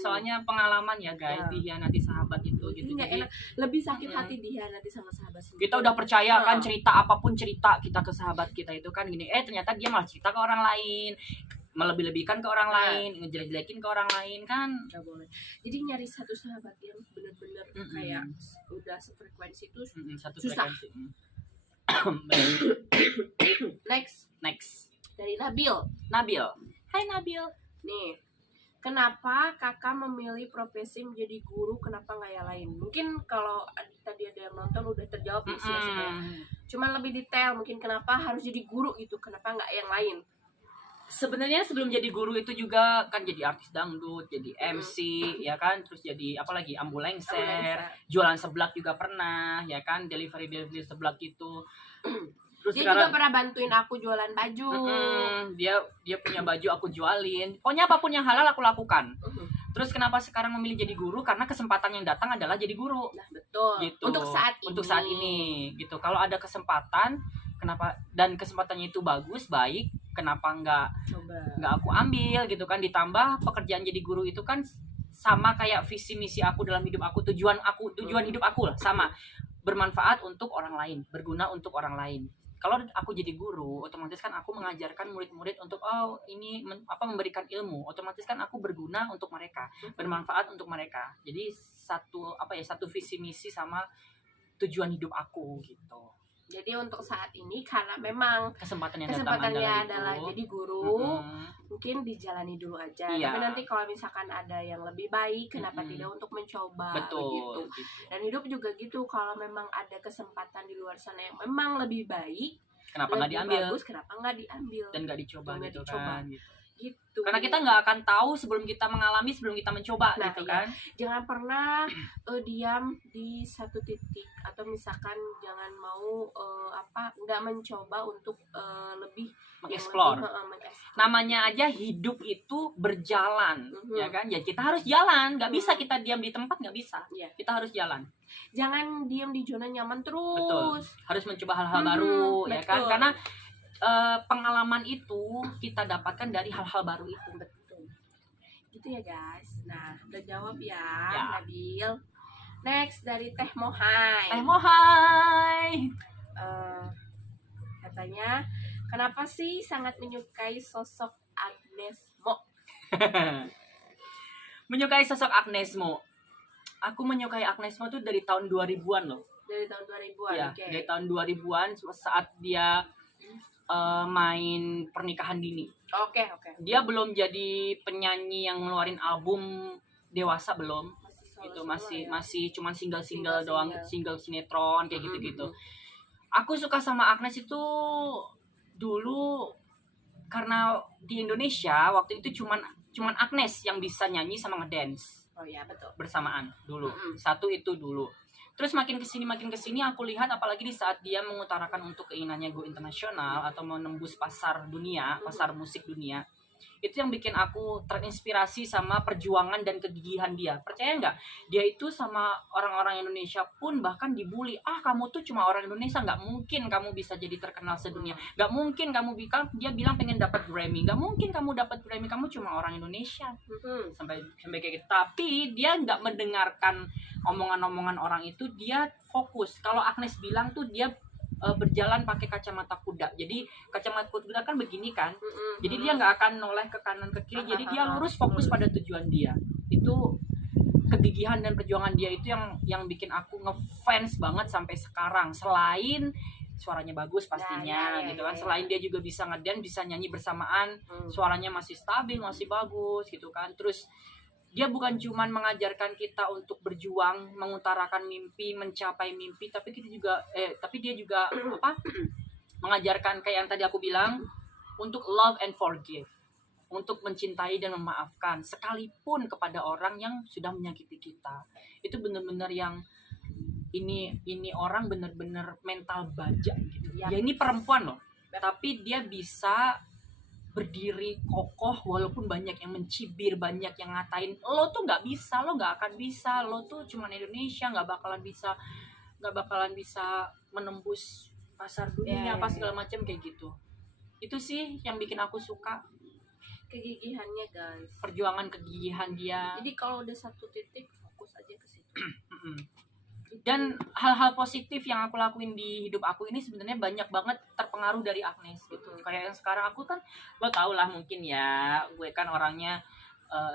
Soalnya pengalaman ya guys, dihianati sahabat itu gitu. Enggak enak. Lebih sakit hati dihianati sama sahabat sendiri. Kita udah percaya kan apapun cerita kita ke sahabat kita itu kan gini, ternyata dia malah cerita ke orang lain, melebih-lebihkan ke orang lain, ngejelek-jelekin ke orang lain kan nggak boleh. Jadi nyari satu sahabat yang benar-benar kayak udah sefrekuensi itu susah. Next dari Nabil. Hai Nabil. Nih, kenapa kakak memilih profesi menjadi guru? Kenapa nggak yang lain? Mungkin kalau tadi ada yang nonton udah terjawab sih sebenarnya. Cuman lebih detail mungkin kenapa harus jadi guru gitu? Kenapa nggak yang lain? Sebenarnya sebelum jadi guru itu juga kan jadi artis dangdut, jadi MC ya kan, terus jadi apa lagi, ambulancer, jualan seblak juga pernah ya kan, delivery seblak gitu. Terus dia juga pernah bantuin aku jualan baju. Dia punya baju aku jualin. Pokoknya apapun yang halal aku lakukan. Terus kenapa sekarang memilih jadi guru? Karena kesempatan yang datang adalah jadi guru. Nah, betul. Gitu. Untuk saat ini gitu. Kalau ada kesempatan, kenapa, dan kesempatannya itu baik, kenapa nggak aku ambil gitu kan. Ditambah pekerjaan jadi guru itu kan sama kayak visi misi aku dalam hidup aku, tujuan hidup aku lah, sama, bermanfaat untuk orang lain, berguna untuk orang lain. Kalau aku jadi guru, otomatis kan aku mengajarkan murid-murid untuk memberikan ilmu, otomatis kan aku berguna untuk mereka, bermanfaat untuk mereka. Jadi satu visi misi sama tujuan hidup aku gitu. Jadi untuk saat ini karena memang kesempatannya adalah jadi guru, mungkin dijalani dulu aja. Tapi nanti kalau misalkan ada yang lebih baik, kenapa tidak untuk mencoba? Betul, gitu. Dan hidup juga gitu, kalau memang ada kesempatan di luar sana yang memang lebih baik, kenapa nggak diambil? Bagus, kenapa nggak diambil? Dan nggak dicoba gitu kan? Gitu. Karena kita nggak akan tahu sebelum kita mengalami, sebelum kita mencoba gitu kan. Jangan pernah diam di satu titik, atau misalkan jangan mau nggak mencoba untuk lebih mengeksplor. Namanya aja hidup itu berjalan, ya kan? Ya kita harus jalan, nggak bisa kita diam di tempat, nggak bisa. Kita harus jalan. Jangan diam di zona nyaman terus. Betul. Harus mencoba hal-hal baru, ya kan? Karena pengalaman itu kita dapatkan dari hal-hal baru itu. Betul. Gitu ya guys. Nah, udah jawab ya. Nabil. Next dari Teh Mohai. Katanya, kenapa sih sangat menyukai sosok Agnes Mo? Menyukai sosok Agnes Mo. Aku menyukai Agnes Mo tuh dari tahun 2000-an loh. Dari tahun 2000-an. Ya, dari tahun 2000-an saat dia main Pernikahan Dini. Oke. Dia belum jadi penyanyi yang ngeluarin album dewasa, belum. Itu masih cuman single doang, single sinetron kayak gitu-gitu. Aku suka sama Agnes itu dulu karena di Indonesia waktu itu cuman Agnes yang bisa nyanyi sama ngedance. Oh iya, betul. Bersamaan dulu. Satu itu dulu. Terus makin kesini aku lihat apalagi di saat dia mengutarakan untuk keinginannya go internasional atau menembus pasar dunia, pasar musik dunia. Itu yang bikin aku terinspirasi sama perjuangan dan kegigihan dia. Percaya nggak? Dia itu sama orang-orang Indonesia pun bahkan dibully. Kamu tuh cuma orang Indonesia, nggak mungkin kamu bisa jadi terkenal sedunia. Nggak mungkin dia bilang pengen dapat Grammy. Nggak mungkin kamu dapat Grammy, kamu cuma orang Indonesia. Sampai kayak gitu. Tapi dia nggak mendengarkan omongan-omongan orang itu. Dia fokus. Kalau Agnes bilang tuh dia berjalan pakai kacamata kuda. Jadi kacamata kuda kan begini kan. Jadi dia nggak akan noleh ke kanan ke kiri. Jadi dia lurus fokus pada tujuan dia. Itu kegigihan dan perjuangan dia itu yang bikin aku ngefans banget sampai sekarang. Selain suaranya bagus pastinya gitu kan. Selain dia juga bisa ngedance, bisa nyanyi bersamaan, suaranya masih stabil, masih bagus gitu kan. Terus dia bukan cuman mengajarkan kita untuk berjuang, mengutarakan mimpi, mencapai mimpi, tapi dia juga mengajarkan kayak yang tadi aku bilang untuk love and forgive, untuk mencintai dan memaafkan sekalipun kepada orang yang sudah menyakiti kita. Itu benar-benar yang ini orang benar-benar mental baja gitu. Ya ini perempuan loh, tapi dia bisa berdiri kokoh walaupun banyak yang mencibir, banyak yang ngatain lo tuh nggak bisa, lo nggak akan bisa, lo tuh cuma Indonesia, nggak bakalan bisa menembus pasar dunia apa segala macam kayak gitu. Itu sih yang bikin aku suka kegigihannya, guys. Perjuangan kegigihan dia. Jadi kalau udah satu titik fokus aja ke situ. Dan hal-hal positif yang aku lakuin di hidup aku ini sebenarnya banyak banget terpengaruh dari Agnes gitu. Kayak yang sekarang aku kan, lo tau lah mungkin ya, gue kan orangnya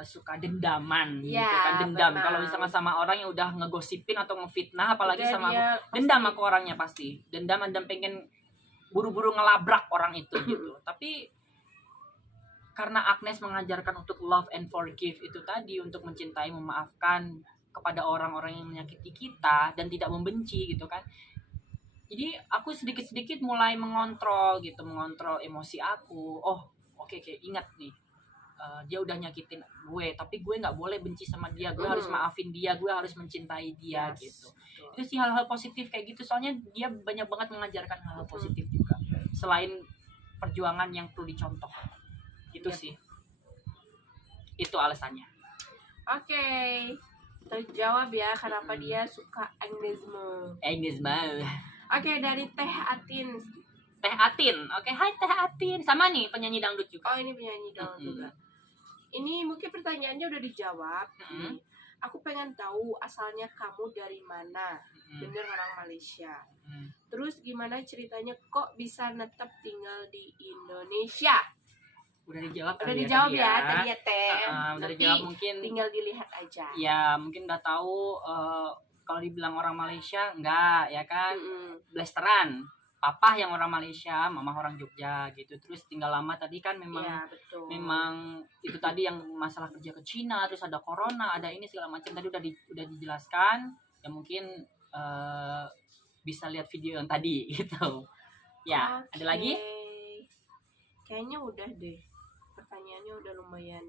suka dendaman gitu kan, dendam. Kalau misalnya sama orang yang udah ngegosipin atau ngefitnah, apalagi sama aku, dendam aku orangnya pasti. Dendam dan pengen buru-buru ngelabrak orang itu gitu. Tapi karena Agnes mengajarkan untuk love and forgive itu tadi, untuk mencintai, memaafkan kepada orang-orang yang menyakiti kita dan tidak membenci gitu kan. Jadi aku sedikit-sedikit mulai mengontrol emosi aku. Oke, ingat nih, dia udah nyakitin gue, tapi gue nggak boleh benci sama dia, gue harus maafin dia, gue harus mencintai dia gitu. Itu sih hal-hal positif kayak gitu, soalnya dia banyak banget mengajarkan hal-hal positif juga selain perjuangan yang perlu dicontoh. Itu sih, itu alasannya. Oke. Terjawab ya kenapa dia suka Agnesme. Oke, dari Teh Atin. Oke, hai Teh Atin. Sama nih penyanyi dangdut juga. Oh, ini penyanyi dangdut juga. Ini mungkin pertanyaannya udah dijawab. Aku pengen tahu asalnya kamu dari mana. Bener orang Malaysia. Terus gimana ceritanya kok bisa netep tinggal di Indonesia? Udah dijawab ya tadi ya Teh. Udah dijawab, mungkin tinggal dilihat aja. Ya mungkin udah tahu. Kalau dibilang orang Malaysia enggak ya kan, blasteran. Papa yang orang Malaysia, mama orang Jogja gitu. Terus tinggal lama tadi kan memang memang itu tadi yang masalah kerja ke Cina, terus ada corona, ada ini segala macam tadi udah dijelaskan. Ya mungkin bisa lihat video yang tadi gitu. Ya, ada lagi? Kayaknya udah deh. Pertanyaannya udah lumayan.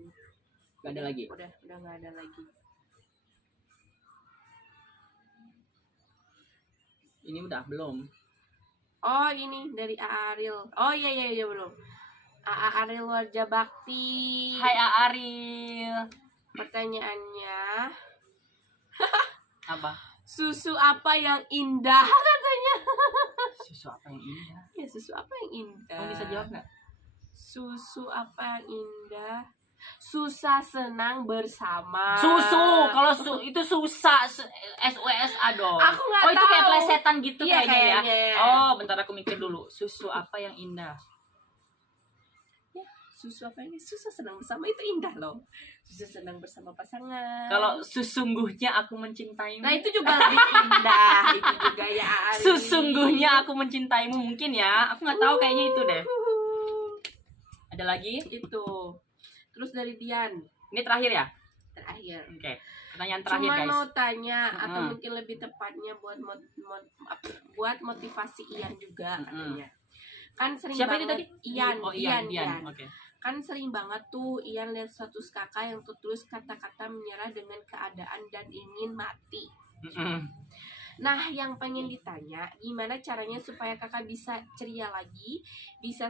Gak ada lagi? Udah gak ada lagi. Ini udah belum? Oh, ini dari Ariel. Oh iya belum. Ariel Warja Bakti. Hai Ariel. Pertanyaannya apa? Susu apa yang indah katanya? Susu apa yang indah? Ya, susu apa yang indah? Kamu bisa jawab nggak? Susu apa yang indah? Susah senang bersama. Susu, kalau itu susah, SUSA dong. Aku nggak tahu. Itu kayak plesetan gitu kayaknya ya. Ya. Bentar aku mikir dulu. Susu apa yang indah? Ya, susu apa ini? Susah senang bersama itu indah loh. Susah senang bersama pasangan. Kalau sesungguhnya aku mencintaimu. Nah, itu juga lebih indah. Itu juga ya. Sesungguhnya aku mencintaimu mungkin ya. Aku nggak tahu, kayaknya itu deh. Ada lagi? Itu. Terus dari Dian. Ini terakhir ya? Terakhir. Oke. Pertanyaan terakhir, Cuman guys. mau tanya atau mungkin lebih tepatnya buat motivasi Ian juga katanya. Kan sering Siapa itu banget tadi? Ian, Oh, Ian. Oke. Kan sering banget tuh Ian lihat status kakak yang tertulis kata-kata menyerah dengan keadaan dan ingin mati. Nah, yang pengen ditanya, gimana caranya supaya kakak bisa ceria lagi, bisa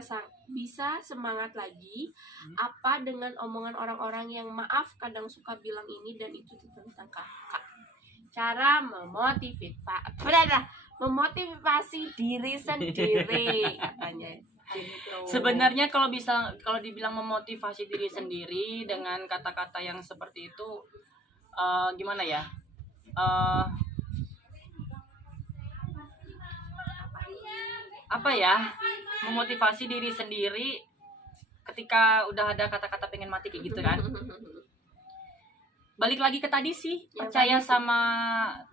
semangat lagi? Apa dengan omongan orang-orang yang maaf kadang suka bilang ini dan itu tentang kakak? Cara memotivasi diri sendiri katanya. Gitu. Sebenarnya kalau dibilang memotivasi diri sendiri dengan kata-kata yang seperti itu, gimana ya? Apa ya? Memotivasi diri sendiri ketika udah ada kata-kata pengen mati kayak gitu kan? Balik lagi ke tadi sih, percaya sama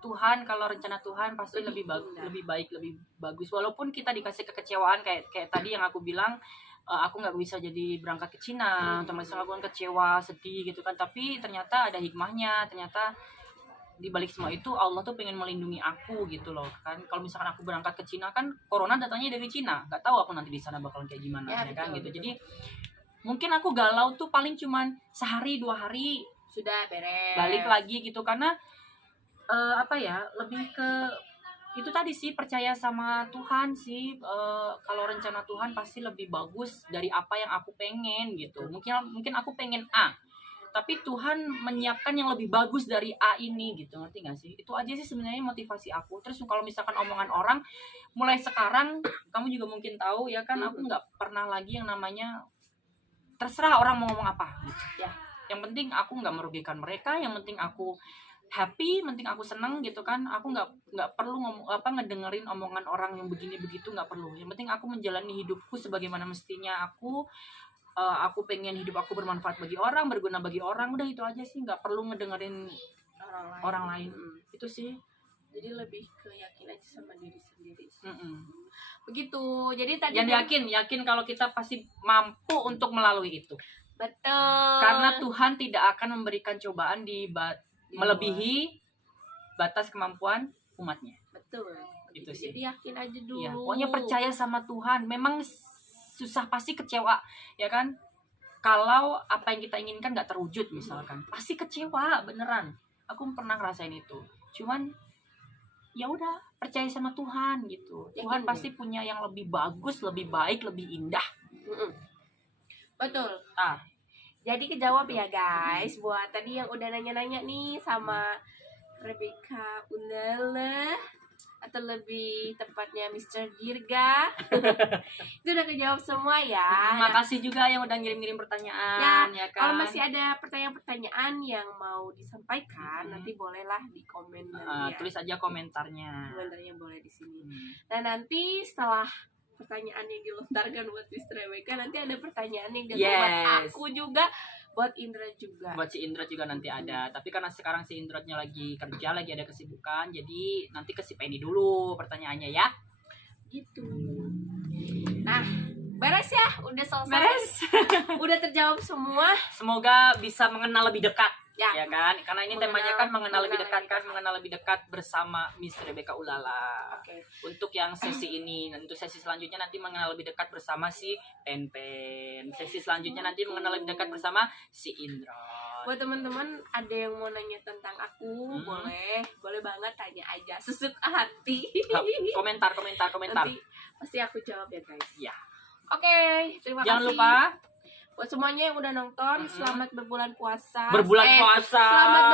Tuhan. Kalau rencana Tuhan pasti lebih baik, lebih bagus. Walaupun kita dikasih kekecewaan kayak tadi yang aku bilang, aku nggak bisa jadi berangkat ke Cina, atau misalnya aku kan kecewa, sedih gitu kan. Tapi ternyata ada hikmahnya. Ternyata di balik semua itu Allah tuh pengen melindungi aku gitu loh kan. Kalau misalkan aku berangkat ke Cina kan, corona datangnya dari Cina. Nggak tahu aku nanti di sana bakalan kayak gimana ya kan gitu. Jadi mungkin aku galau tuh paling cuman sehari 2 hari. Sudah beres. Balik lagi gitu karena lebih ke itu tadi sih, percaya sama Tuhan sih. Kalau rencana Tuhan pasti lebih bagus dari apa yang aku pengen gitu. Mungkin aku pengen A, tapi Tuhan menyiapkan yang lebih bagus dari A ini gitu, ngerti gak sih? Itu aja sih sebenarnya motivasi aku. Terus kalau misalkan omongan orang, mulai sekarang kamu juga mungkin tahu ya kan, aku nggak pernah lagi yang namanya terserah orang mau ngomong apa gitu ya. Yang penting aku nggak merugikan mereka, yang penting aku happy, penting aku seneng gitu kan. Aku nggak perlu ngedengerin omongan orang yang begini begitu, nggak perlu. Yang penting aku menjalani hidupku sebagaimana mestinya aku pengen hidup aku bermanfaat bagi orang, berguna bagi orang. Udah itu aja sih, nggak perlu ngedengerin orang lain. Itu sih. Jadi lebih ke yakin aja sama diri sendiri. Begitu. Jadi tadi yang yakin kalau kita pasti mampu untuk melalui itu. Betul. Karena Tuhan tidak akan memberikan cobaan melebihi batas kemampuan umatnya. Betul. Itu sih. Jadi yakin aja dulu. Ya, pokoknya percaya sama Tuhan. Memang susah, pasti kecewa, ya kan? Kalau apa yang kita inginkan nggak terwujud misalkan, pasti kecewa beneran. Aku pernah ngerasain itu. Cuman ya udah, percaya sama Tuhan gitu. Tuhan pasti punya yang lebih bagus, lebih baik, lebih indah. Betul. Jadi kejawab ya guys, buat tadi yang udah nanya-nanya nih sama Rebecca Unela, atau lebih tepatnya Mr. Dirga. Itu udah kejawab semua ya. Makasih juga yang udah ngirim-ngirim pertanyaan ya kan. Kalau masih ada pertanyaan-pertanyaan yang mau disampaikan, nanti bolehlah di komen tulis aja komentarnya. Komentarnya boleh di sini. Nah, nanti setelah pertanyaan yang dilontarkan buat Mr. Rebecca, nanti ada pertanyaan yang buat aku juga, buat Indra juga. Buat si Indra juga nanti ada. Tapi karena sekarang si Indranya lagi kerja, lagi ada kesibukan, jadi nanti ke si Penny dulu pertanyaannya ya. Gitu. Nah, beres ya, udah selesai. Beres. Udah terjawab semua. Semoga bisa mengenal lebih dekat. Ya kan? Karena ini temanya kan mengenal lebih dekat bersama Miss Rebecca Ulala. Untuk yang sesi ini, untuk sesi selanjutnya nanti mengenal lebih dekat bersama si Pen. Sesi selanjutnya nanti mengenal lebih dekat bersama si Indra. Buat teman-teman ada yang mau nanya tentang aku, boleh banget tanya aja, sesuka hati. Komentar. Nanti pasti aku jawab ya guys. Ya. Oke, terima kasih. Jangan lupa buat semuanya yang udah nonton, selamat berbulan puasa. Selamat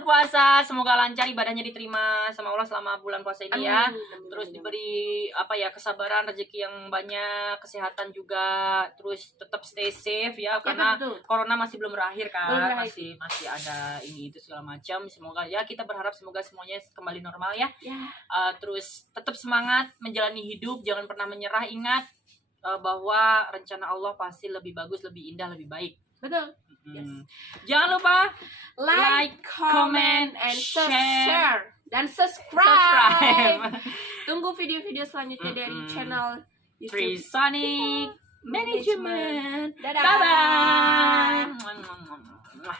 berpuasa. Semoga lancar ibadahnya diterima sama Allah selama bulan puasa ini ya. Terus diberi kesabaran, rezeki yang banyak, kesehatan juga. Terus tetap stay safe ya, karena corona masih belum berakhir kan. Masih ada ini itu segala macam. Semoga ya, kita berharap semoga semuanya kembali normal ya. Terus tetap semangat menjalani hidup, jangan pernah menyerah. Ingat bahwa rencana Allah pasti lebih bagus, lebih indah, lebih baik. Betul. Jangan lupa like, comment, and share dan subscribe. Tunggu video-video selanjutnya dari channel YouTube Trisonic. Management. Dadah. Bye bye.